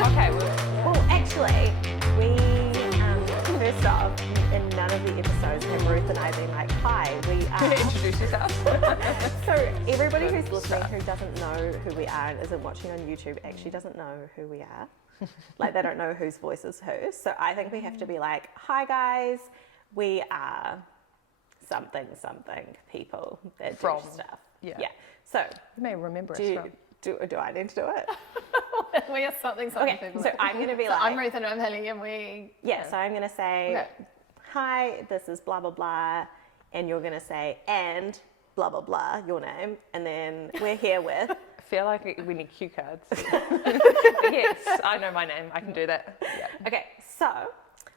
Okay. Well, actually, we, first off, in none of the episodes have Ruth and I been like, hi, we are. Introduce yourself. So everybody who's listening who doesn't know who we are and isn't watching on YouTube actually doesn't know who we are. Like, they don't know whose voice is whose. So I think we have to be like, hi guys, we are something people that do stuff. Yeah. So You may remember us from. do I need to do it? We are something Okay, people. so I'm going to be like... I'm Ruth and I'm Haley and we... So I'm going to say, Okay. hi, this is blah, blah, blah. And you're going to say, and blah, blah, blah, your name. And then we're here with... I feel like we need cue cards. Yes, I know my name. I can do that. Yeah. Okay, so,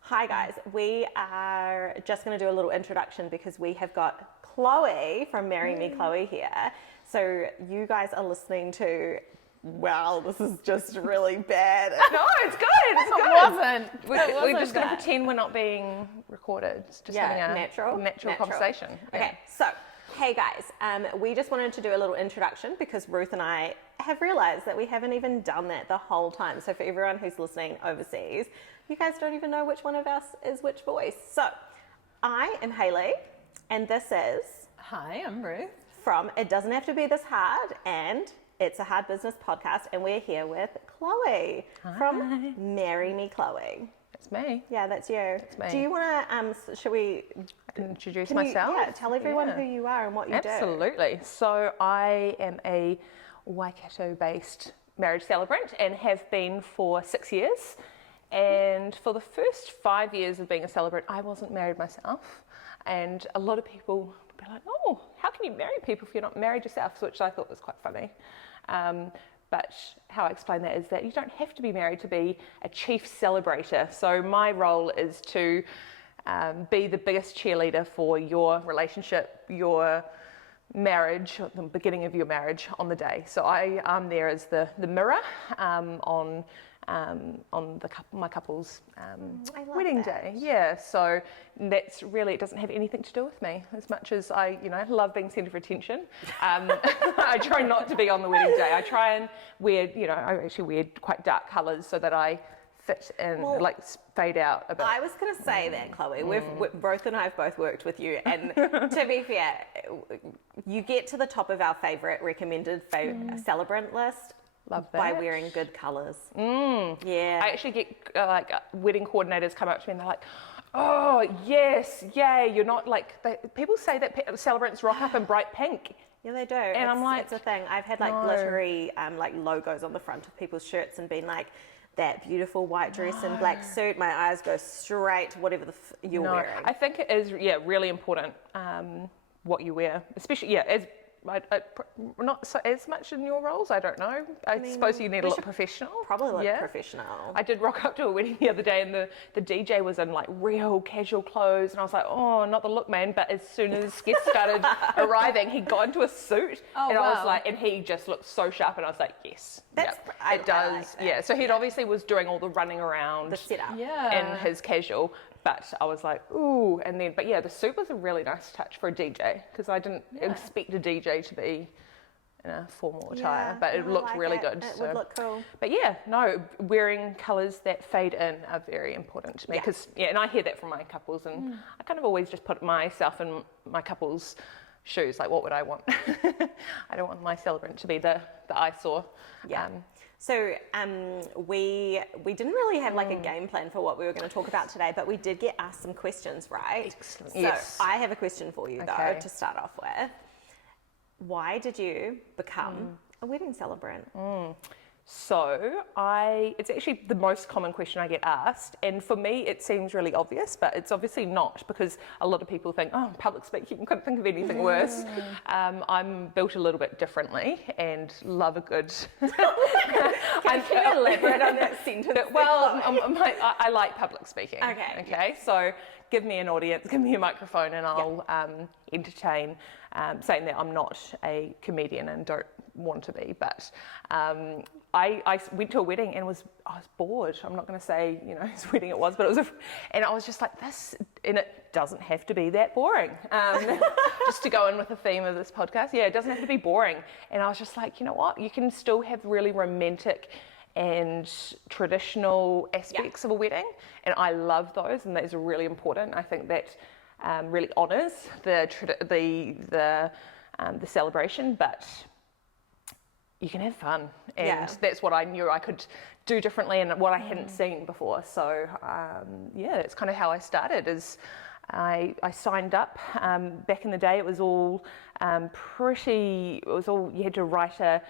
hi guys. We are just going to do a little introduction because we have got Chloe from Marry Me Chloe here. So you guys are listening to... Wow, this is just really bad. No, it's good. It's good. It wasn't. We're just going to pretend we're not being recorded. It's just having a natural conversation. Okay, so, hey guys, we just wanted to do a little introduction because Ruth and I have realised that we haven't even done that the whole time. So for everyone who's listening overseas, you guys don't even know which one of us is which voice. So, I am Haley, and this is... Hi, I'm Ruth. From It Doesn't Have to Be This Hard, and... It's a Hard Business Podcast, and we're here with Chloe from Marry Me Chloe. That's me. Yeah, that's you. That's me. Do you want to, should we... I can introduce myself? Tell everyone who you are and what you do. Absolutely. So I am a Waikato-based marriage celebrant and have been for 6 years. And for the first 5 years of being a celebrant, I wasn't married myself. And a lot of people would be like, oh, how can you marry people if you're not married yourself? Which I thought was quite funny. But how I explain that is that you don't have to be married to be a chief celebrator. So my role is to be the biggest cheerleader for your relationship, your marriage, the beginning of your marriage on the day. So I am there as the mirror on my couple's wedding day. Yeah, so that's really, it doesn't have anything to do with me as much as I, love being centre of attention. I try not to be on the wedding day. I try and wear, I actually wear quite dark colours so that I fit and fade out a bit. I was going to say that, Chloe. Ruth and I have both worked with you, and to be fair, you get to the top of our favourite recommended celebrant list. Love that. By wearing good colours. Yeah. I actually get wedding coordinators come up to me and they're like, oh, yes, yay. You're not people say that celebrants rock up in bright pink. Yeah, they do. And I'm like, it's a thing. I've had glittery logos on the front of people's shirts and been like, that beautiful white dress and black suit, my eyes go straight to whatever you're wearing. I think it is, really important what you wear, especially, as not so as much in your roles, I don't know. I suppose you need to look professional. Probably look professional. I did rock up to a wedding the other day and the DJ was in real casual clothes and I was like, oh, not the look, man. But as soon as guests started arriving, he got into a suit I was like, and he just looked so sharp and I was like, yes. It does. Like so he obviously was doing all the running around. The setup. In his casual. But I was like, ooh, and then, the suit was a really nice touch for a DJ because I didn't expect a DJ to be in a formal attire, but it looked really good. It would look cool. But wearing colours that fade in are very important to me because, and I hear that from my couples and I kind of always just put myself in my couple's shoes, like what would I want? I don't want my celebrant to be the eyesore. Yeah. So we didn't really have a game plan for what we were going to talk about today, but we did get asked some questions, right? Excellent. So I have a question for you though to start off with. Why did you become a wedding celebrant? So it's actually the most common question I get asked, and for me it seems really obvious, but it's obviously not because a lot of people think, oh, public speaking, you couldn't think of anything worse. I'm built a little bit differently and love a good... Can you elaborate on that sentence? Well, I like public speaking. Okay. So give me an audience, give me a microphone and I'll entertain, saying that I'm not a comedian and don't want to be, but I went to a wedding and I was bored. I'm not going to say whose wedding it was, but it was and I was just like this, and it doesn't have to be that boring. Just to go in with the theme of this podcast, it doesn't have to be boring. And I was just like, you know what, you can still have really romantic and traditional aspects of a wedding, and I love those, and that is really important. I think that really honours the celebration, but you can have fun, and that's what I knew I could do differently, and what I hadn't seen before. So that's kind of how I started. Is I signed up back in the day. It was all you had to write a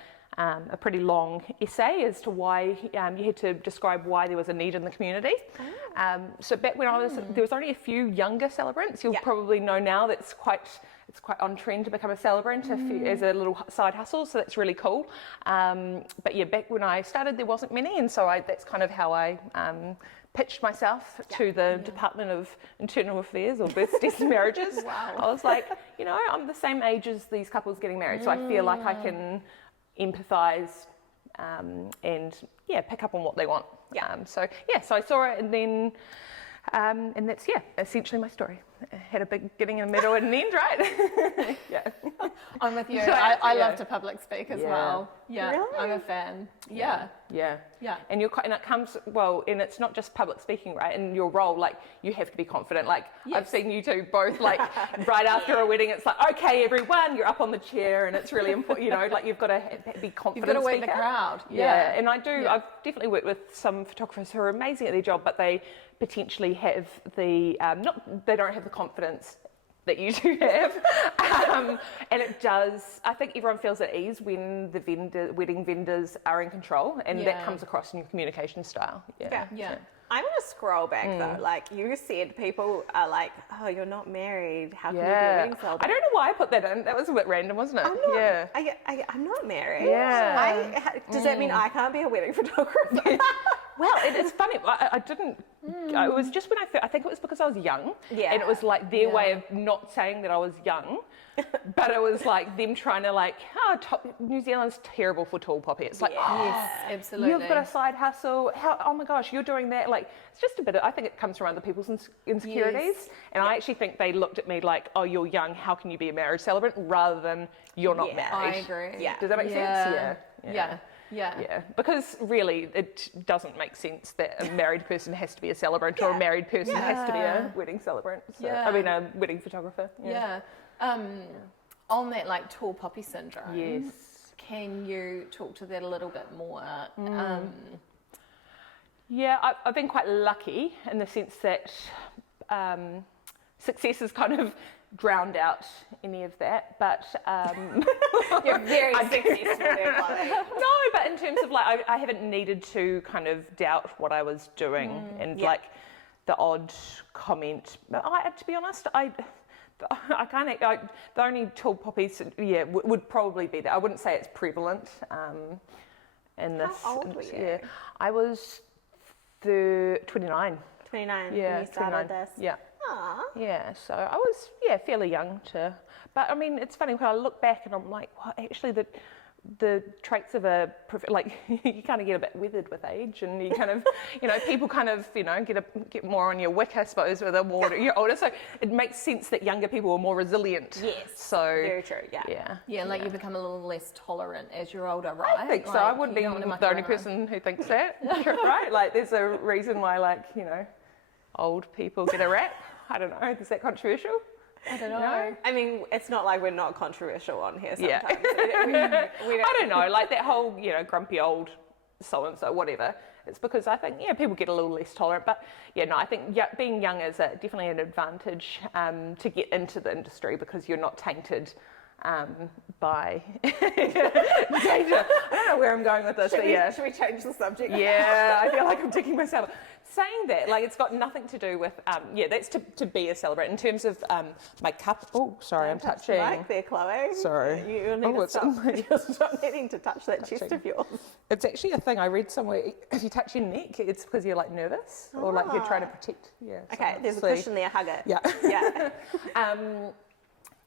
pretty long essay as to why you had to describe why there was a need in the community. So back when there was only a few younger celebrants. You'll probably know now that it's quite on trend to become a celebrant as a little side hustle. So that's really cool. But yeah, back when I started, there wasn't many, and so that's kind of how I pitched myself to the Department of Internal Affairs or Births, Deaths and Marriages. Wow. I was like, I'm the same age as these couples getting married, so I feel like I can empathise and pick up on what they want. So I saw it, and then and that's essentially my story. I had a beginning, a middle, and an end, right? I'm with you. So, I love to public speak as well. Yeah, Really? I'm a fan. Yeah. And and it comes and it's not just public speaking, right? In your role, like you have to be confident. Like I've seen you two both, like right after a wedding, it's like, okay, everyone, you're up on the chair, and it's really important. Like you've got to be confident. You've got to win the speaker. crowd. Yeah, and I do. Yeah. I've definitely worked with some photographers who are amazing at their job, but they potentially have they don't have the confidence that you do have, and it does. I think everyone feels at ease when the wedding vendors are in control, and that comes across in your communication style. Yeah. Yeah. I'm going to scroll back though. Like you said, people are like, "Oh, you're not married. How can you be a wedding celebrant?" I don't know why I put that in. That was a bit random, wasn't it? I'm not married. Yeah. Does that mean I can't be a wedding photographer? Well, it's funny. I didn't. It was just when I think it was because I was young, and it was like their way of not saying that I was young, but it was like them trying to New Zealand's terrible for tall poppy. It's like, yes, absolutely. You've got a side hustle. Oh my gosh, you're doing that. Like it's just a bit. I think it comes from other people's insecurities, and I actually think they looked at me like, oh, you're young. How can you be a marriage celebrant? Rather than you're not married. I agree. Yeah. Does that make sense? Yeah. Because really it doesn't make sense that a married person has to be a celebrant or a married person has to be a wedding celebrant. So, I mean, a wedding photographer. Yeah. On that tall poppy syndrome. Yes. Can you talk to that a little bit more? Yeah, I've been quite lucky in the sense that success has kind of drowned out any of that, but You're very successful there, Chloe. no, but in terms of I haven't needed to kind of doubt what I was doing, and the odd comment. But to be honest, I can't. The only tall poppies, would probably be that. I wouldn't say it's prevalent in this. How old were you? Yeah, I was 29. 29 when you started 29. this. Yeah. Aww. Yeah, so I was fairly young but I mean it's funny when I look back and I'm like, well, actually the traits of you kind of get a bit withered with age, and you kind of people kind of get more on your wick, I suppose, with the more you're older. So it makes sense that younger people are more resilient. Yes. So very true. Yeah, you become a little less tolerant as you're older, right? I think so. I wouldn't be the only person who thinks that, right? There's a reason why old people get a rap. I don't know. Is that controversial? I don't know. No? I mean, it's not like we're not controversial on here sometimes. Yeah. I don't know. That whole, grumpy old so-and-so, whatever. It's because I think, people get a little less tolerant. But, I think being young is definitely an advantage to get into the industry because you're not tainted by danger. I don't know where I'm going with this, Should we change the subject? Yeah, I feel like I'm digging myself. Saying that, it's got nothing to do with, that's to be a celebrant. In terms of my cup, I'm touching. Mic there, Chloe. Sorry. You'll need to stop needing to touch that chest of yours. It's actually a thing I read somewhere. If you touch your neck, it's because you're nervous or you're trying to protect. Yeah. Okay, there's a cushion there, hug it. Yeah.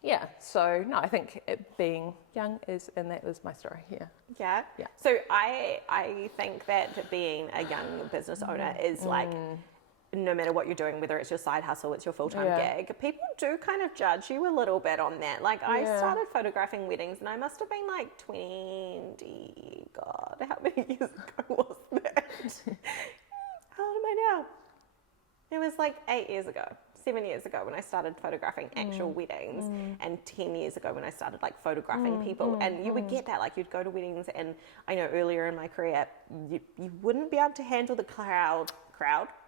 Yeah. So no, I think being young and that was my story. Yeah. So I think that being a young business owner is no matter what you're doing, whether it's your side hustle, it's your full-time gig, people do kind of judge you a little bit on that. Like I started photographing weddings and I must have been like 20, God, how many years ago was that? How old am I now? It was like 8 years ago. 7 years ago when I started photographing actual weddings, and 10 years ago when I started like photographing people. And you would get that, like you'd go to weddings, and I know earlier in my career, you wouldn't be able to handle the crowd,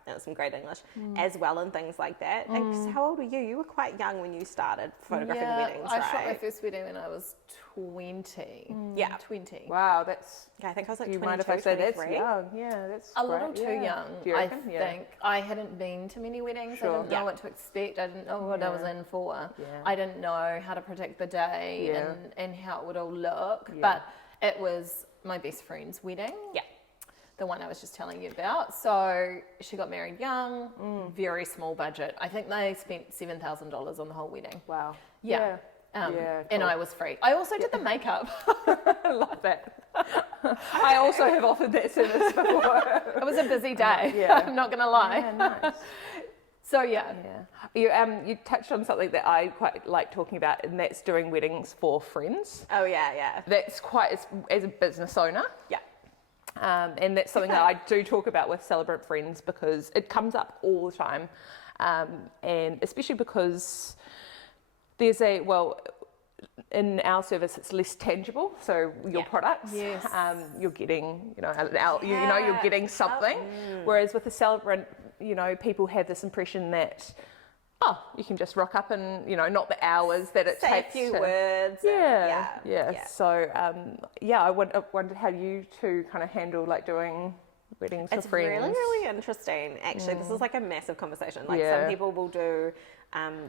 that was some great English, as well and things like that. And how old were you? You were quite young when you started photographing weddings, right? I shot my first wedding when I was 20. Yeah. 20. Wow, that's... Yeah, I think I was like Do you 22, mind if I say that's 23. young? Yeah, that's A great. little too young, Do you I reckon? think. I hadn't been to many weddings. Sure. I didn't know what to expect. I didn't know what I was in for. Yeah. I didn't know how to predict the day Yeah. and how it would all look. Yeah. But it was my best friend's wedding. Yeah. The one I was just telling you about. So she got married young, very small budget. I think they spent $7,000 on the whole wedding. Wow. Yeah. Yeah, And cool. I was free. I also did the makeup. I love that. I also have offered that service before. It was a busy day. Yeah. I'm not going to lie. Yeah, nice. So yeah. You touched on something that I quite like talking about, and that's doing weddings for friends. Oh yeah. That's quite, as a business owner. Yeah. And that's something that I do talk about with Celebrant friends because it comes up all the time. And especially because there's in our service, it's less tangible. So your products, Yes. you're getting, you're getting something. Whereas with the Celebrant, people have this impression that, you can just rock up and, not the hours that it Say takes. a few to, words. Yeah. So, I wondered how you two kind of handle like doing weddings It's for friends. really, really interesting. Actually, this is like a massive conversation. Like Yeah. some people will do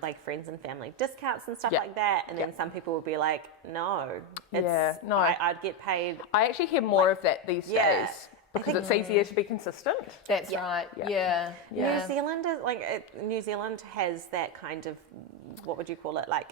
like friends and family discounts and stuff Yeah. like that, and then some people will be like, no, No. I'd get paid. I actually hear more of that these Yeah. days because it's easier to be consistent. That's right. Yeah. Yeah. New Zealand is New Zealand has that kind of, what would you call it, like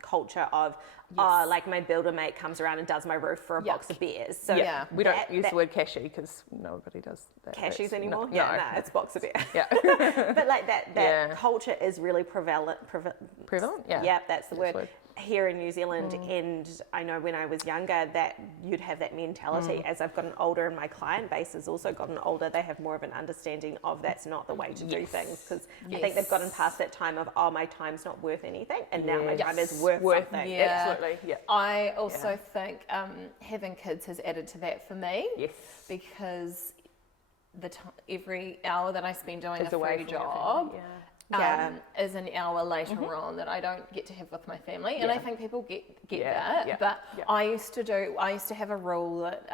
culture of like my builder mate comes around and does my roof for a box of beers. So Yeah. We don't use the word cashy because nobody does that. cashews anymore. No. Yeah, it's box of beer. Yeah. But like that Yeah. culture is really prevalent. Prevalent? Yeah. Yeah, that's the That's word. Here in New Zealand, and I know when I was younger that you'd have that mentality. As I've gotten older and my client base has also gotten older, they have more of an understanding of that's not the way to do things, because I think they've gotten past that time of, my time's not worth anything, and now my time is worth something. Yeah. Absolutely. Yeah. I also think having kids has added to that for me. Yes. Because every hour that I spend doing It's a away free from your job family, is an hour later on that I don't get to have with my family. And I think people get that. Yeah. But Yeah. I used to have a rule that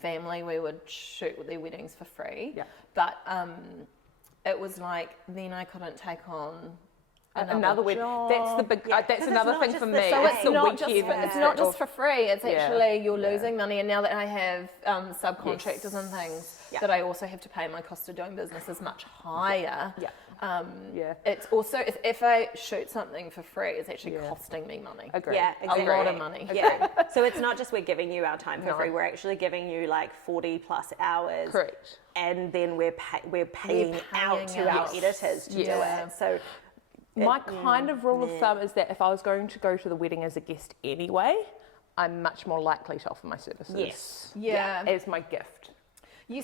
family, we would shoot their weddings for free. Yeah. But it was like, then I couldn't take on Another wedding. job. That's the big. That's it's another not thing just for the me. same. So It's it's the not just weekend. it's not just for free. It's actually you're Yeah. losing money, and now that I have subcontractors and things that I also have to pay, my cost of doing business is much higher. Yeah. It's also if I shoot something for free, it's actually costing me money. Agree. Yeah, exactly. A lot of money. Yeah. So it's not just we're giving you our time for free. We're actually giving you like 40 plus hours. Correct. And then we're paying out to our editors to do it. So My kind of rule of thumb is that if I was going to go to the wedding as a guest anyway, I'm much more likely to offer my services. Yes. Yeah. As my gift.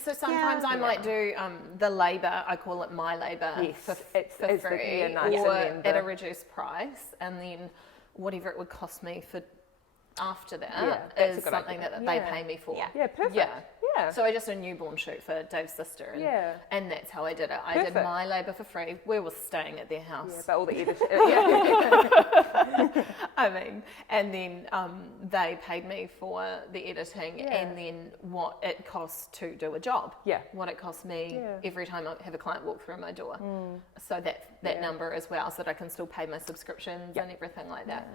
So sometimes I might do the labour. I call it my labour for it's free, nice. or And then at a reduced price, and then whatever it would cost me for after that that's a is good something idea. that they pay me for. Yeah, perfect. Yeah. Yeah. So I just did a newborn shoot for Dave's sister, and that's how I did it. I did Perfect. my labour for free. We were staying at their house. Yeah, but all the editors. I mean, and then they paid me for the editing and then what it costs to do a job. Yeah. What it costs me every time I have a client walk through my door. So that number as well, so that I can still pay my subscriptions and everything like that.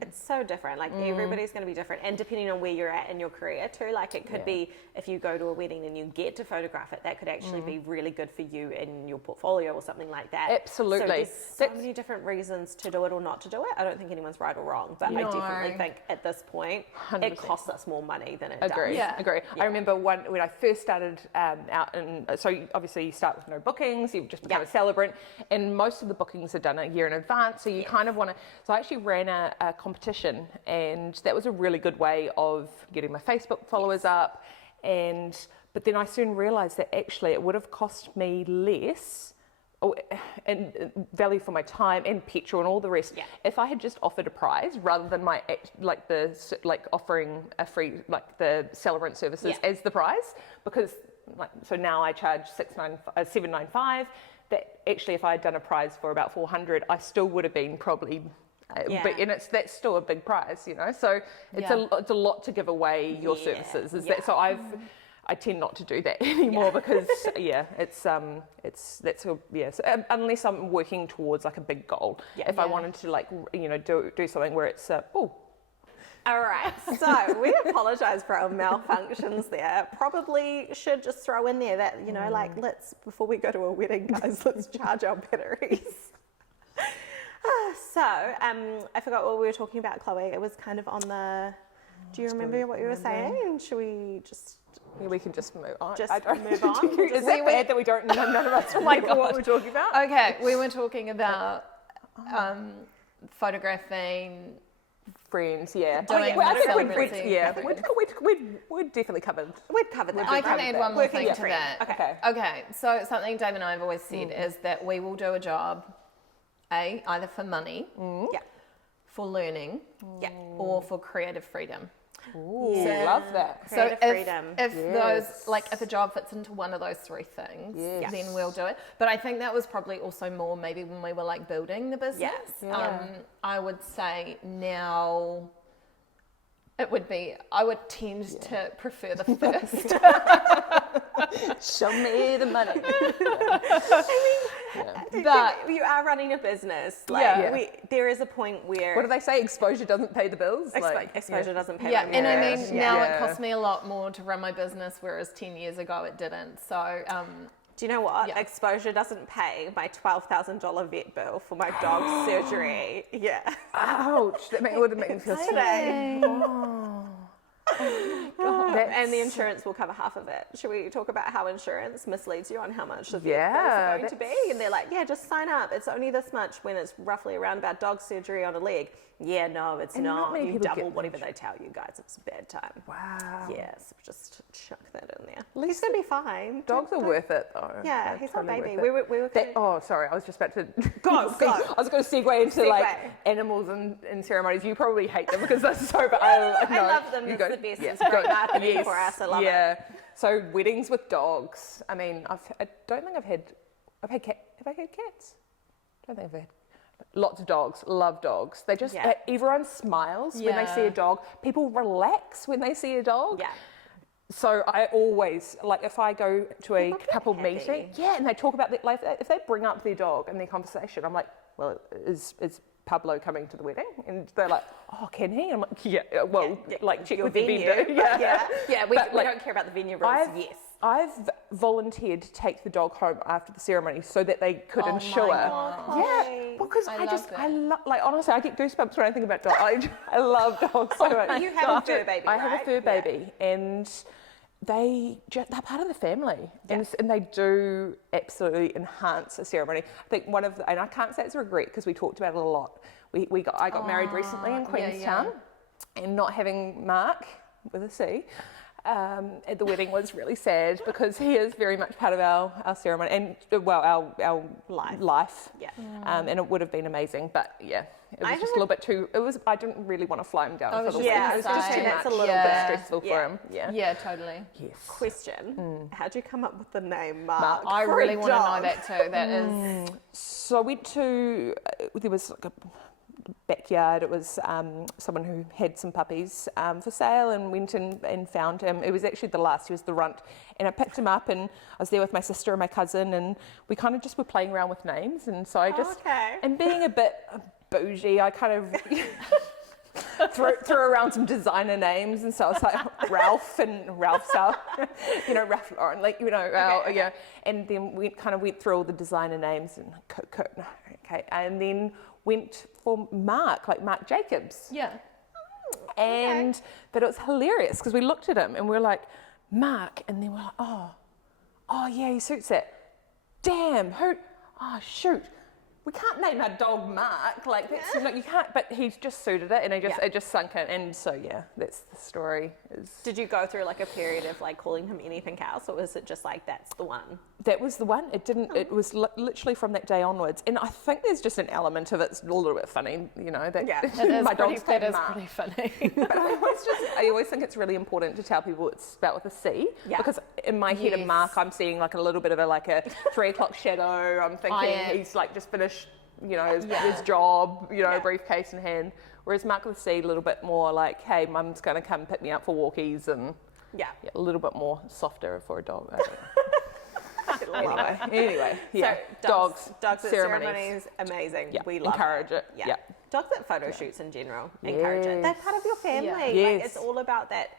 It's so different. Like everybody's going to be different, and depending on where you're at in your career too. Like it could be if you go to a wedding and you get to photograph it, that could actually be really good for you in your portfolio or something like that. Absolutely. So there's so many different reasons to do it or not to do it. I don't think anyone's right or wrong, but I definitely think at this point 100%. it costs us more money than it Agree. does. Yeah. Agree. I remember when I first started out in, so obviously you start with no bookings, you just become a celebrant, and most of the bookings are done a year in advance, so you kind of want to, so I actually ran a competition, and that was a really good way of getting my Facebook followers up, but then I soon realised that actually it would have cost me less and value for my time and petrol and all the rest if I had just offered a prize rather than offering a free the Celebrant services as the prize, because so now I charge $795. That actually, if I had done a prize for about $400, I still would have been probably. But that's still a big prize, you know. So it's a lot to give away your services. I tend not to do that anymore because so, unless I'm working towards like a big goal. If I wanted to do something where it's All right, so we apologise for our malfunctions there. Probably should just throw in there that, let's, before we go to a wedding, guys, let's charge our batteries. So, I forgot what we were talking about, Chloe. It was kind of on the, do you remember what you were saying? Should we just... Yeah, we can just move on. Just move on? Is that bad that we don't, none of us remember what we're talking about? Okay, we were talking about photographing... Friends, yeah. Doing I think celebrity. we'd definitely covered. We'd covered that. I can add one more thing to that. Okay. So something Dave and I have always said is that we will do a job, either for money, for learning, or for creative freedom. Ooh, love that. Creative freedom. If those, if a job fits into one of those three things, then we'll do it. But I think that was probably also more maybe when we were building the business. I would say now it would be, I would tend to prefer the first. Show me the money. But you are running a business. There is a point where... What do they say? Exposure doesn't pay the bills? Exposure doesn't pay the bills. And I mean, now it costs me a lot more to run my business, whereas 10 years ago it didn't. So... do you know what? Exposure doesn't pay my $12,000 vet bill for my dog's surgery. Yeah. Ouch. That would have made me feel today. Oh, and the insurance will cover half of it. Should we talk about how insurance misleads you on how much the vet bills are going to be? And they're like, just sign up. It's only this much when it's roughly around about dog surgery on a leg. Yeah, no, it's not. You double whatever they tell you, guys. It's a bad time. Wow. Yes, just chuck that in there. He's going to be fine. Dogs are worth it, though. Yeah, he's not totally baby. We were sorry, I was just about to go. I was going to segue into animals and ceremonies. You probably hate them because they're so bad. I love them. It's the best. It's great marketing for us. I love it. So weddings with dogs. I mean, I don't think I've had cats. Have I had cats? I don't think I've had. Lots of dogs, love dogs. They just, everyone smiles when they see a dog. People relax when they see a dog. Yeah. So I always, if I go to a couple meeting, and they talk about, if they bring up their dog in their conversation, I'm like, well, is Pablo coming to the wedding? And they're like, oh, can he? I'm like, check with the vendor. We don't care about the venue rules. I've volunteered to take the dog home after the ceremony so that they could insure. Because I love, honestly, I get goosebumps when I think about dogs. I love dogs so much. You have a fur baby, I have a fur baby, and they're part of the family, and they do absolutely enhance a ceremony. I think and I can't say it's a regret because we talked about it a lot. I got married recently in Queenstown, and not having Mark with a C at the wedding was really sad because he is very much part of our ceremony and our life. And it would have been amazing, but it was just a little bit too. I didn't really want to fly him down for the wedding. It was just too much. That's a little bit stressful for him. Yeah, totally. Yes. Question: how'd you come up with the name Mark? I really want to know that too. That is. So I went to. There was a backyard. It was someone who had some puppies for sale, and went and found him. It was actually the last. He was the runt, and I picked him up, and I was there with my sister and my cousin, and we kind of just were playing around with names, and so I just and being a bit bougie, I kind of threw around some designer names, and so I was like Ralph and Ralph's out, Ralph Lauren, like yeah. And then we kind of went through all the designer names and and then went for Mark Jacobs. Yeah. And but it was hilarious because we looked at him and we were like, Mark, and then we're like, oh yeah, he suits it. Damn, shoot. We can't name our dog Mark, you can't, but he's just suited it and it just sunk in. And so, yeah, that's the story. Did you go through like a period of like calling him anything else, or was it just like, that's the one? That was the one. It didn't, it was literally from that day onwards. And I think there's just an element of it's a little bit funny, that my dog's that is Mark. pretty funny. But I always think it's really important to tell people it's spelled with a C, because in my head of Mark, I'm seeing like a little bit of a 3 o'clock shadow. I'm thinking he's like just finished his job, briefcase in hand. Whereas Mark with C, a little bit more like, hey, mum's going to come pick me up for walkies, and a little bit more softer for a dog. I don't know. Anyway, yeah. So dogs at ceremonies, amazing. Yeah. We love encourage it. Yeah. Dogs at photo shoots in general, encourage it. They're part of your family. Yeah. Like, it's all about that.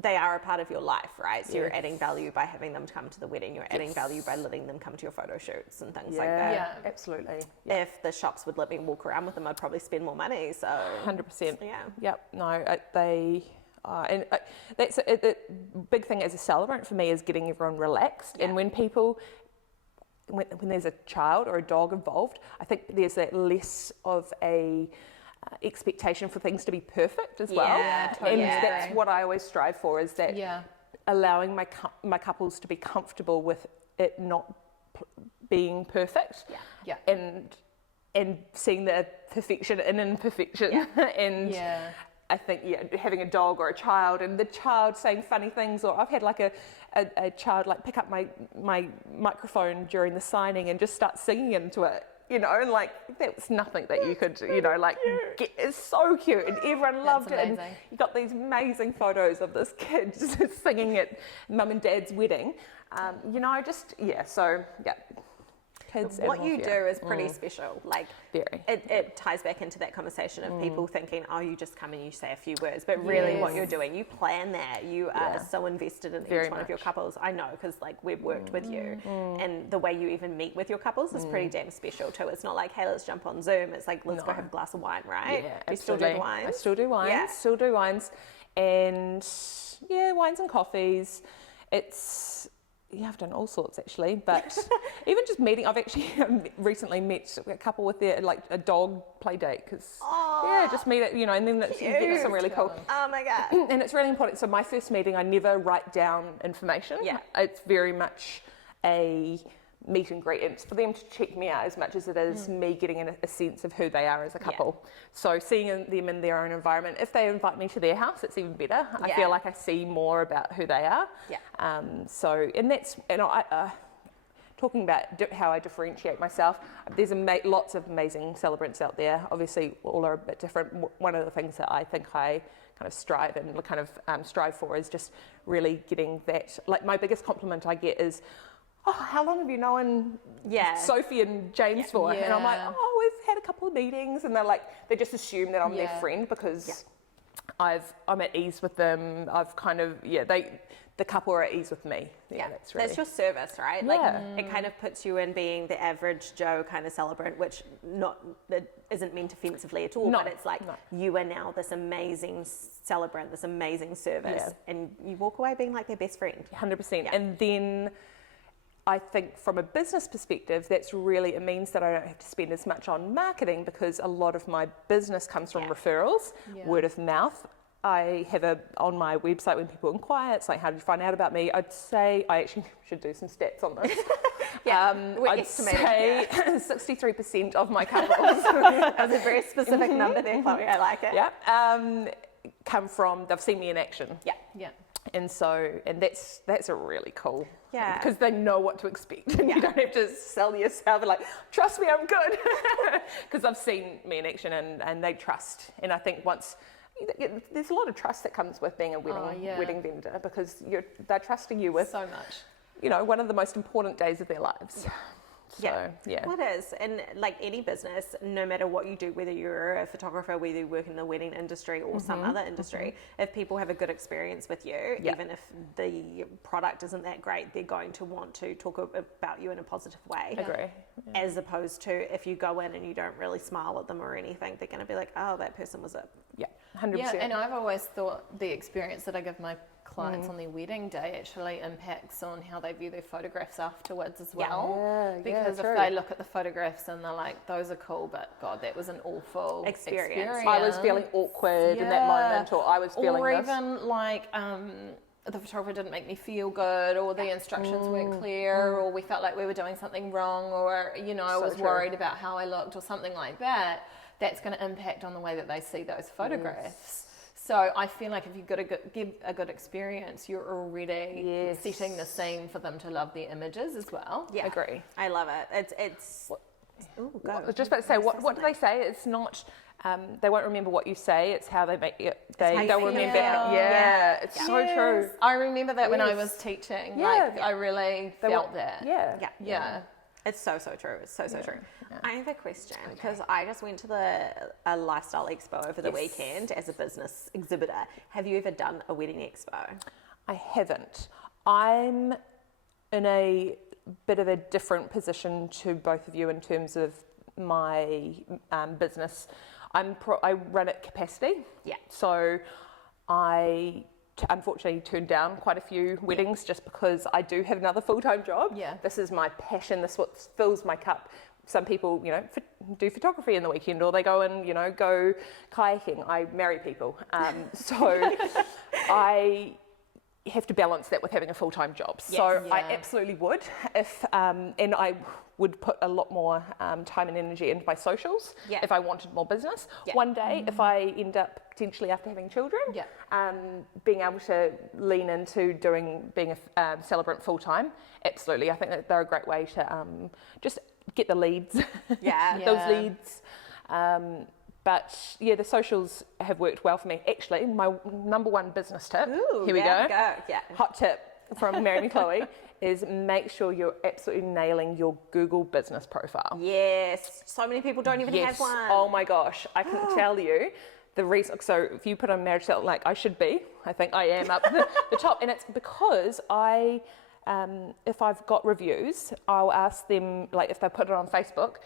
They are a part of your life, right? So you're adding value by having them come to the wedding. You're adding value by letting them come to your photo shoots and things like that. Yeah, absolutely. If the shops would let me walk around with them, I'd probably spend more money. So 100%. Yeah. Yep. No, that's the big thing as a celebrant for me is getting everyone relaxed. And when there's a child or a dog involved, I think there's that less of a expectation for things to be perfect as well. Totally. And that's what I always strive for, is that allowing my couples to be comfortable with it not being perfect. And seeing the perfection in imperfection. And I think having a dog or a child and the child saying funny things, or I've had like a child like pick up my microphone during the signing and just start singing into it. And like that was nothing that you could, get. It's so cute, and everyone loved it. And you got these amazing photos of this kid just singing at mum and dad's wedding. Kids. What you do is pretty special. Like, very. It ties back into that conversation of people thinking, oh, you just come and you say a few words, but really what you're doing, you plan that. You are so invested in each one of your couples. I know, because like we've worked with you, and the way you even meet with your couples is pretty damn special too. It's not like, hey, let's jump on Zoom. It's like, let's go have a glass of wine, right? Yeah, you still do the wines? I still do wines. Yeah. Still do wines, and wines and coffees. I've done all sorts actually, but even just meeting, I've actually recently met a couple with their a dog play date, because just meet it, and then you get some really cool. Oh my god! And it's really important. So my first meeting, I never write down information. Yeah, it's very much a meet and greet. It's for them to check me out as much as it is me getting a sense of who they are as a couple. So seeing them in their own environment. If they invite me to their house, it's even better. I feel like I see more about who they are. Talking about how I differentiate myself, there's lots of amazing celebrants out there. Obviously, all are a bit different. One of the things that I think I kind of strive for is just really getting that. Like, my biggest compliment I get is, oh, how long have you known Sophie and James for? And I'm like, oh, we've had a couple of meetings. And they just assume that I'm their friend because I'm at ease with them. I've kind of, the couple are at ease with me. That's your service, right? It kind of puts you in being the average Joe kind of celebrant, which that isn't meant offensively at all, but it's like you are now this amazing celebrant, this amazing service, and you walk away being like their best friend. 100%. And then I think from a business perspective, it means that I don't have to spend as much on marketing, because a lot of my business comes from referrals, word of mouth. I have on my website, when people inquire, it's like, how did you find out about me? I'd say, I actually should do some stats on this. I'd say 63% of my couples. That's a very specific number there, Chloe. I like it. Come from, they've seen me in action. And that's a really cool. Because they know what to expect, and you don't have to sell yourself and like, trust me, I'm good. Because I've seen me in action, and they trust. And I think there's a lot of trust that comes with being a wedding vendor, because they're trusting you with so much. One of the most important days of their lives. So, yeah. Well, it is. And like any business, no matter what you do, whether you're a photographer, whether you work in the wedding industry or some other industry, if people have a good experience with you, even if the product isn't that great, they're going to want to talk about you in a positive way. Agree. As opposed to if you go in and you don't really smile at them or anything, they're going to be like, oh, that person was it. Yeah, 100%. Yeah, and I've always thought the experience that I give my clients on their wedding day actually impacts on how they view their photographs afterwards as well. Because if they look at the photographs and they're like, those are cool, but God, that was an awful experience. I was feeling awkward in that moment, or I was feeling or this. even like the photographer didn't make me feel good, or the instructions weren't clear, or we felt like we were doing something wrong, or I was worried about how I looked or something like that. That's going to impact on the way that they see those photographs. So I feel like if you give a good experience, you're already setting the scene for them to love their images as well. Yeah, agree. I love it. It's. Ooh, go. I was just about to say, what do they say? It's not. They won't remember what you say. It's how they make it. They'll remember. Yeah, it's so true. I remember that when I was teaching. Yeah. Like I really felt that. Yeah. It's so true. It's so true. Yeah. I have a question because I just went to a lifestyle expo over the weekend as a business exhibitor. Have you ever done a wedding expo? I haven't. I'm in a bit of a different position to both of you in terms of my business. I run at capacity. Yeah. So I unfortunately turned down quite a few weddings just because I do have another full-time job. Yeah. This is my passion. This is what fills my cup. Some people, do photography in the weekend, or they go and, go kayaking. I marry people. So I have to balance that with having a full-time job. Yes. So I absolutely would if, and I would put a lot more time and energy into my socials if I wanted more business. One day, if I end up potentially after having children, being able to lean into being a celebrant full-time, absolutely. I think that they're a great way to just get the leads, those leads. But the socials have worked well for me. Actually, my number one business tip, here we go. Hot tip from Mary and Chloe, is make sure you're absolutely nailing your Google business profile. Yes, so many people don't even have one. Oh my gosh, I can tell you the reason. So if you put on marriage, like I should be, I think I am up the top, and it's because if I've got reviews, I'll ask them, like if they put it on Facebook,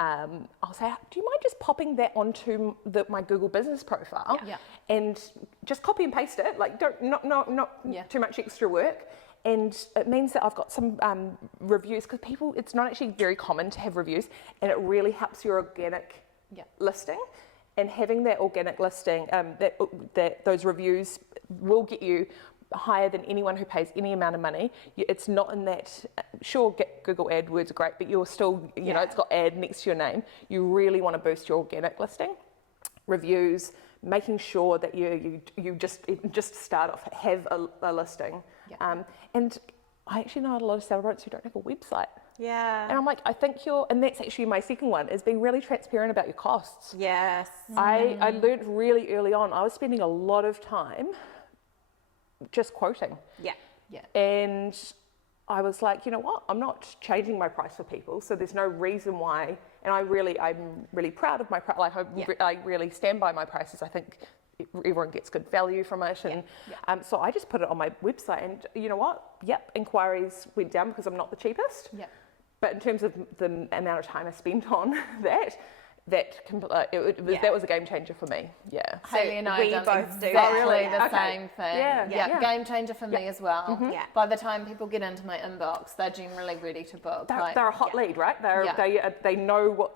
I'll say, do you mind just popping that onto my Google business profile and just copy and paste it, like not too much extra work. And it means that I've got some reviews, because it's not actually very common to have reviews, and it really helps your organic listing. And having that organic listing, that those reviews will get you higher than anyone who pays any amount of money. It's not in that, sure, Google AdWords are great, but you're still, it's got ad next to your name. You really want to boost your organic listing. Reviews, making sure that you just start off, have a listing. And I actually know a lot of celebrants who don't have a website. Yeah. And I'm like, I think and that's actually my second one, is being really transparent about your costs. Yes. I learned really early on, I was spending a lot of time just quoting. And I was like, you know what? I'm not changing my price for people, so there's no reason why. And I'm really proud of my price. Like I really stand by my prices. I think everyone gets good value from it, and so I just put it on my website. And you know what? Inquiries went down because I'm not the cheapest. But in terms of the amount of time I spent on that was a game changer for me. Haley and I have done exactly the same thing. Game changer for me as well. By the time people get into my inbox, they're generally ready to book. They're a hot lead, right? They know what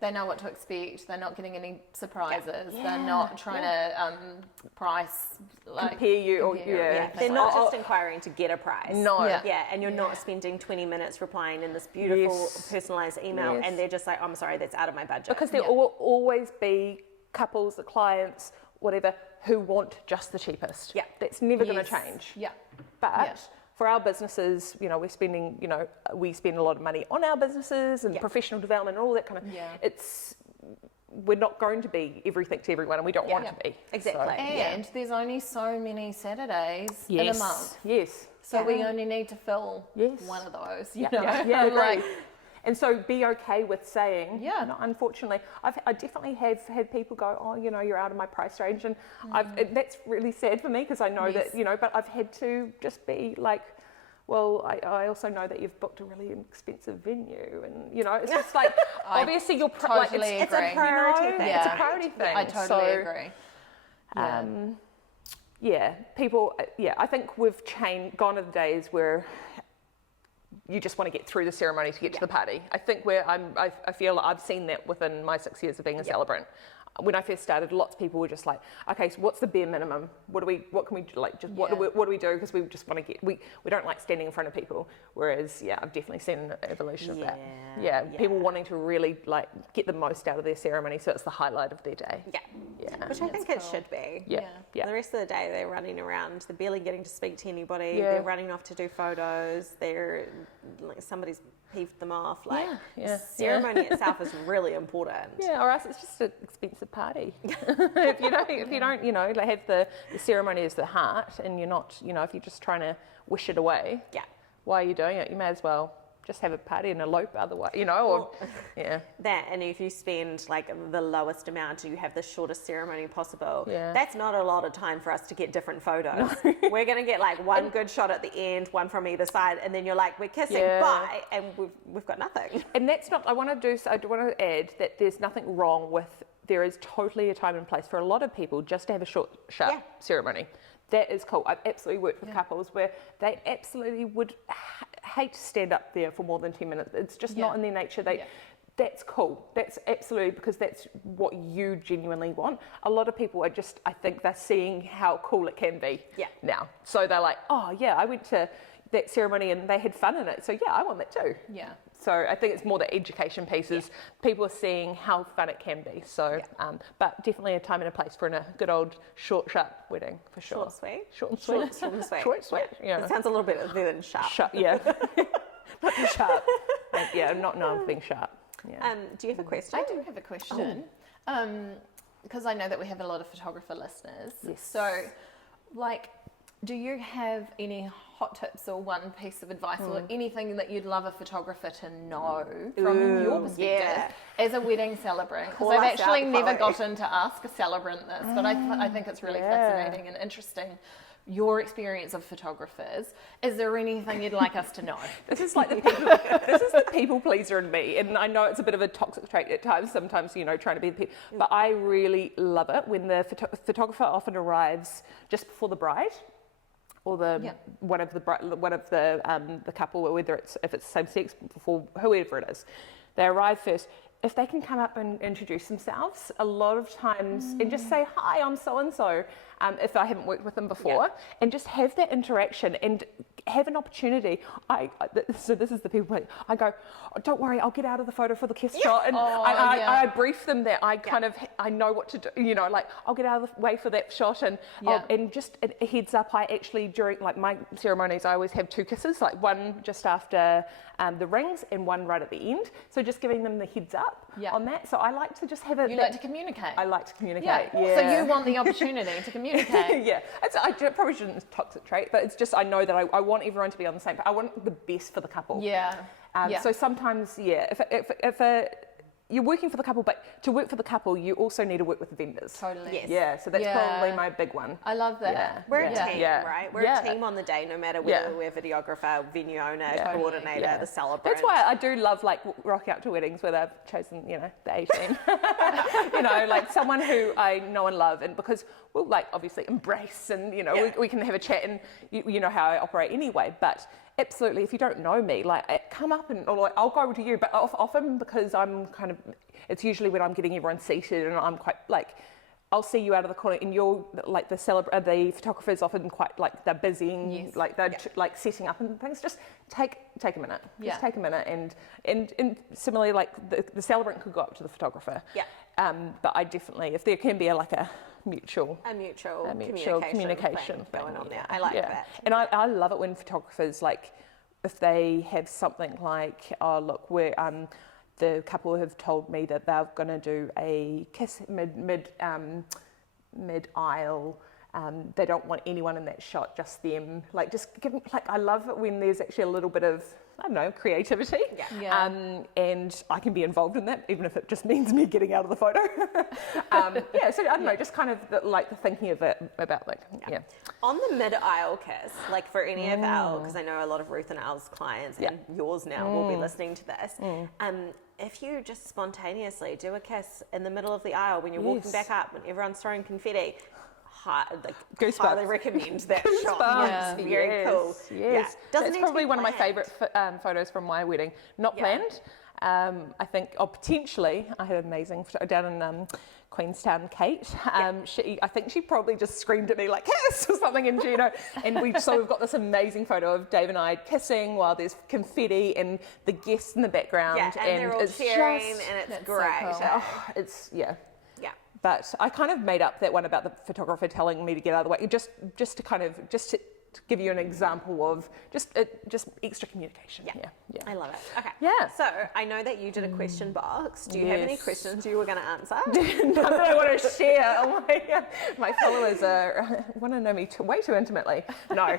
they know what to expect. They're not getting any surprises. They're not trying to price, compare you. They're not just inquiring to get a price. No. And you're not spending 20 minutes replying in this beautiful personalized email, and they're just like, I'm sorry, that's out of my budget. Because there will always be couples, the clients, whatever, who want just the cheapest. That's never going to change. But for our businesses, we spend a lot of money on our businesses and professional development and all that kind of. We're not going to be everything to everyone, and we don't want to be. Exactly. So, and there's only so many Saturdays in a month. Yes. So we only need to fill one of those. You know? Like, And so be okay with saying, Yeah. no, unfortunately, I definitely have had people go, oh, you know, you're out of my price range. And that's really sad for me because I know that, you know, but I've had to just be like, well, I also know that you've booked a really expensive venue, and you know, it's just like obviously you're totally it's agree. a priority You know, thing. yeah. It's a priority thing. I totally agree. People. I think we've gone to the days where you just want to get through the ceremony to get to the party. I think I feel I've seen that within my 6 years of being a celebrant. When I first started, lots of people were just like, okay, so what's the bare minimum? What can we do? Like, just what do we do? Because we just want to we don't like standing in front of people. Whereas, I've definitely seen an evolution of that. People wanting to really like get the most out of their ceremony, so it's the highlight of their day. Which I think it should be. The rest of the day they're running around, they're barely getting to speak to anybody. They're running off to do photos. They're like somebody's peeved them off. Like the ceremony itself is really important. Or else it's just an expensive party. if you don't, you know, like have the ceremony as the heart, and you're not, you know, if you're just trying to wish it away. Why are you doing it? You may as well just have a party and elope otherwise, you know, That, and if you spend like the lowest amount, you have the shortest ceremony possible. That's not a lot of time for us to get different photos. We're going to get like one good shot at the end, one from either side, and then you're like, we're kissing, bye, and we've got nothing. And that's not, I want to add that there's nothing wrong with, there is totally a time and place for a lot of people just to have a short, sharp ceremony. That is cool. I've absolutely worked with couples where they absolutely would hate to stand up there for more than 10 minutes. It's just not in their nature. That's cool. That's absolutely, because that's what you genuinely want. A lot of people are just, I think they're seeing how cool it can be now. So they're like, oh yeah, I went to that ceremony and they had fun in it. So yeah, I want that too. So I think it's more the education pieces. People are seeing how fun it can be. So, but definitely a time and a place for a good old short, sharp wedding for sure. Short, sweet. Short and sweet. Short and sweet. Short, sweet. It sounds a little bit other than sharp. Not too sharp. Not known for being sharp. Do you have a question? I do have a question. Because I know that we have a lot of photographer listeners. Yes. So, like, do you have any hot tips or one piece of advice or anything that you'd love a photographer to know from your perspective as a wedding celebrant? Because I've actually never gotten to ask a celebrant this, but I think it's really fascinating and interesting. Your experience of photographers. Is there anything you'd like us to know? This is like the people pleaser in me, and I know it's a bit of a toxic trait at times. Sometimes, you know, trying to be the people, but I really love it when the photographer often arrives just before the bride, or one of the couple, whether if it's same sex, before whoever it is, they arrive first. If they can come up and introduce themselves, a lot of times, and just say, hi, I'm so-and-so, if I haven't worked with them before, and just have that interaction and have an opportunity. So this is the people, I go, oh, don't worry, I'll get out of the photo for the kiss shot. And I brief them that I know what to do, you know, like I'll get out of the way for that shot. And just a heads up, I actually, during like my ceremonies, I always have 2 kisses, like one just after the rings and one right at the end. So just giving them the heads up on that. So I like to just have it. You like to communicate. I like to communicate. Yeah. So you want the opportunity to communicate. I probably shouldn't, it's a toxic trait, but it's just, I know that I want everyone to be on the same page. I want the best for the couple. So sometimes, if you're working for the couple, but to work for the couple, you also need to work with the vendors. Totally. Yes. Yeah, so that's probably my big one. I love that. Yeah. We're a team, right? We're a team on the day, no matter whether we're videographer, venue owner, coordinator, the celebrant. That's why I do love like rocking out to weddings where they've chosen, you know, the A-team. You know, like someone who I know and love, and because we'll like obviously embrace and, you know, we can have a chat, and you know how I operate anyway, but absolutely, if you don't know me, like come up and or like, I'll go to you, but often because I'm kind of, it's usually when I'm getting everyone seated and I'm quite like, I'll see you out of the corner, and you're like the photographer's often quite like they're busy, like they're like setting up and things. Just take a minute, just take a minute, and similarly, like the celebrant could go up to the photographer. But I definitely, if there can be a mutual communication thing going on there. I like that. And I love it when photographers, like, if they have something like, oh look, we're the couple have told me that they're going to do a kiss mid aisle they don't want anyone in that shot, just them. Like, just give, like, I love it when there's actually a little bit of, I don't know, creativity. And I can be involved in that, even if it just means me getting out of the photo. So I don't know, just kind of the thinking of it about On the mid-aisle kiss, like for any of our, because I know a lot of Ruth and Al's clients and yours now will be listening to this, if you just spontaneously do a kiss in the middle of the aisle when you're walking back up, when everyone's throwing confetti, highly recommend that shot. It's very cool. Yes, that's probably one of my favourite photos from my wedding. Not planned. I think, potentially, I had an amazing photo down in Queenstown, Kate. I think she probably just screamed at me like kiss or something, and and we've got this amazing photo of Dave and I kissing while there's confetti and the guests in the background, and they're all cheering, and it's great. So cool. But I kind of made up that one about the photographer telling me to get out of the way, just to give you an example of just extra communication. Yeah. I love it. Okay. Yeah. So I know that you did a question box. Do you have any questions you were going to answer? None that I want to share. My followers want to know me way too intimately. No.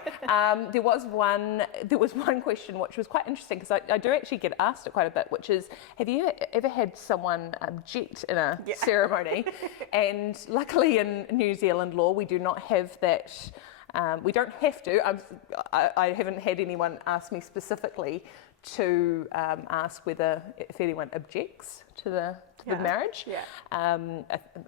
There was one question which was quite interesting, because I do actually get asked it quite a bit, which is, have you ever had someone object in a ceremony? And luckily in New Zealand law, we do not have that. We don't have to. I haven't had anyone ask me specifically to ask if anyone objects to the marriage. I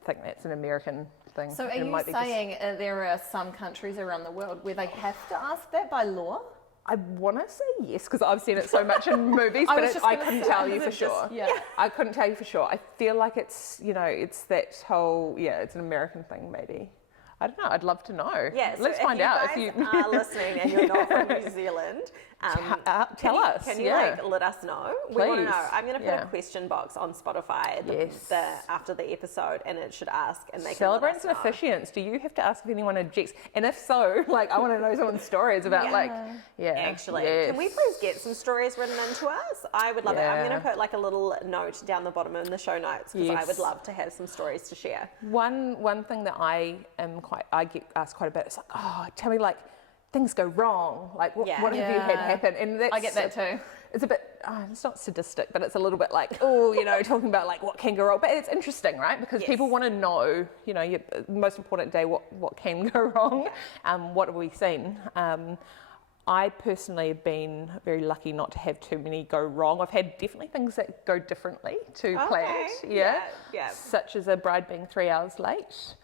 think that's an American thing. So are you saying there are some countries around the world where they have to ask that by law? I want to say yes, because I've seen it so much in movies, but I couldn't tell you for sure. I couldn't tell you for sure. I feel like it's that whole, it's an American thing maybe. I don't know. I'd love to know. Yeah, so let's find out. If you are listening and you're not from New Zealand, tell us. Can you let us know? Please. We want to know. I'm going to put a question box on Spotify after the episode, and it should ask, and they Celebrants and officiants, do you have to ask if anyone objects? And if so, I want to know someone's stories about Actually, can we please get some stories written into us? I would love it. I'm going to put a little note down the bottom in the show notes, because I would love to have some stories to share. One thing that I get asked quite a bit, it's tell me things go wrong, what have you had happen? And I get that too. It's a bit, it's not sadistic, but it's a little bit talking about what can go wrong. But it's interesting, right? Because people want to know, your most important day, what can go wrong, what have we seen? I personally have been very lucky not to have too many go wrong. I've had definitely things that go differently to planned. Such as a bride being 3 hours late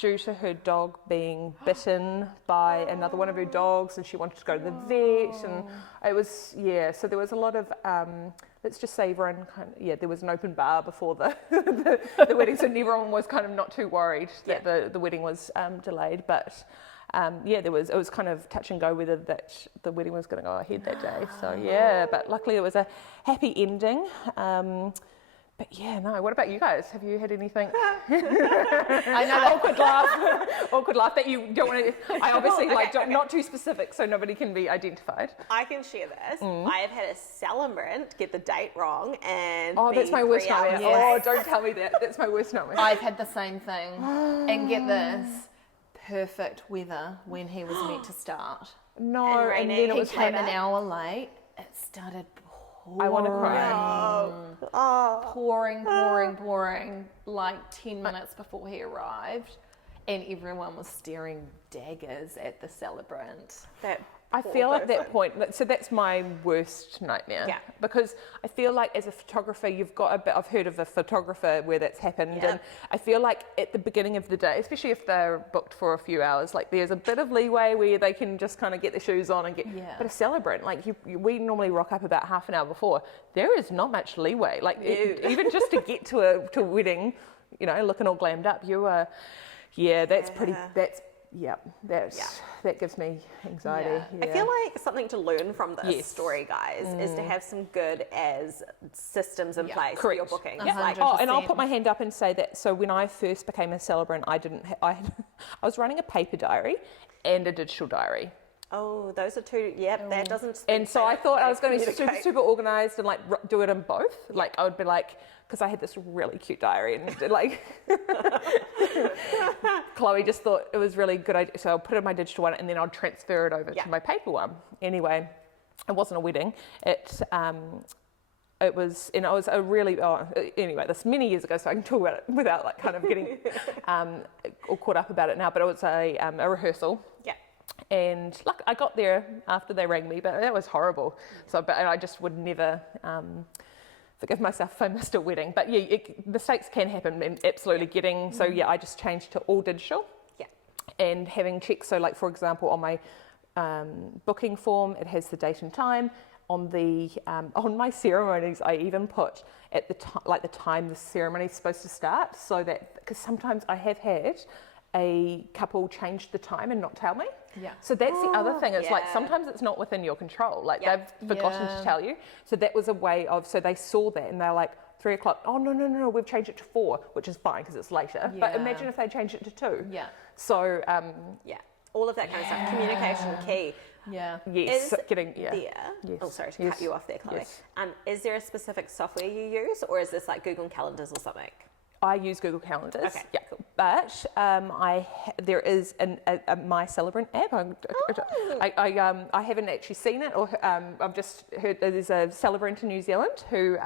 due to her dog being bitten by another one of her dogs, and she wanted to go to the vet, and it was so there was a lot of let's just say everyone there was an open bar before the wedding, so everyone was kind of not too worried that the wedding was delayed, but it was kind of touch and go whether that the wedding was going to go ahead that day. So but luckily it was a happy ending. But what about you guys? Have you had anything? I know awkward laugh that you don't want to. I obviously not too specific, so nobody can be identified. I can share this. I have had a celebrant get the date wrong, and that's my worst nightmare. Oh, don't tell me that. That's my worst nightmare. I've had the same thing, and get this, perfect weather when he was meant to start. No, and then it was came an hour late. It started. I want to cry. Pouring, 10 minutes before he arrived, and everyone was staring daggers at the celebrant. I feel at that point, so that's my worst nightmare. Yeah. Because I feel like as a photographer, you've got a bit, I've heard of a photographer where that's happened, and I feel like at the beginning of the day, especially if they're booked for a few hours, there's a bit of leeway where they can just kind of get their shoes on and get, but a celebrant, we normally rock up about half an hour before. There is not much leeway. Even just to get to a wedding, looking all glammed up, you are, that's pretty, that gives me anxiety. I feel like something to learn from this story, guys, is to have some good systems in place for your bookings. And I'll put my hand up and say that. So when I first became a celebrant, I was running a paper diary and a digital diary. Oh, those are two. Yep, that doesn't. And so I thought I was going to be super, communicate. super organised and like do it in both. Like I would be like, because I had this really cute diary and like, Chloe just thought it was really good idea. So I'll put it in my digital one and then I'll transfer it over to my paper one. Anyway, it wasn't a wedding. It was a really, anyway, this many years ago, so I can talk about it without like kind of getting all caught up about it now, but it was a rehearsal. Yeah. And look, I got there after they rang me, but that was horrible. So, but I just would never forgive myself if I missed a wedding. But yeah, mistakes can happen, and absolutely getting. So yeah, I just changed to all digital. Yeah. And having checks. So like for example, on my booking form, it has the date and time. On my ceremonies, I even put at the time the ceremony is supposed to start, so that because sometimes I have had a couple change the time and not tell me. Yeah. So that's the other thing. It's like sometimes it's not within your control. Like they've forgotten to tell you. So that was a way of. So they saw that and they're like 3 o'clock. Oh no, we've changed it to 4, which is fine because it's later. Yeah. But imagine if they changed it to 2. Yeah. So all of that kind of stuff. Communication key. Yeah. Is yes, Yes. Oh, sorry to cut you off there, Chloe. Yes. Is there a specific software you use, or is this like Google Calendars or something? I use Google Calendars. Okay, Yeah, cool. but there is my Celebrant app. I haven't actually seen it, or I've just heard that there's a Celebrant in New Zealand who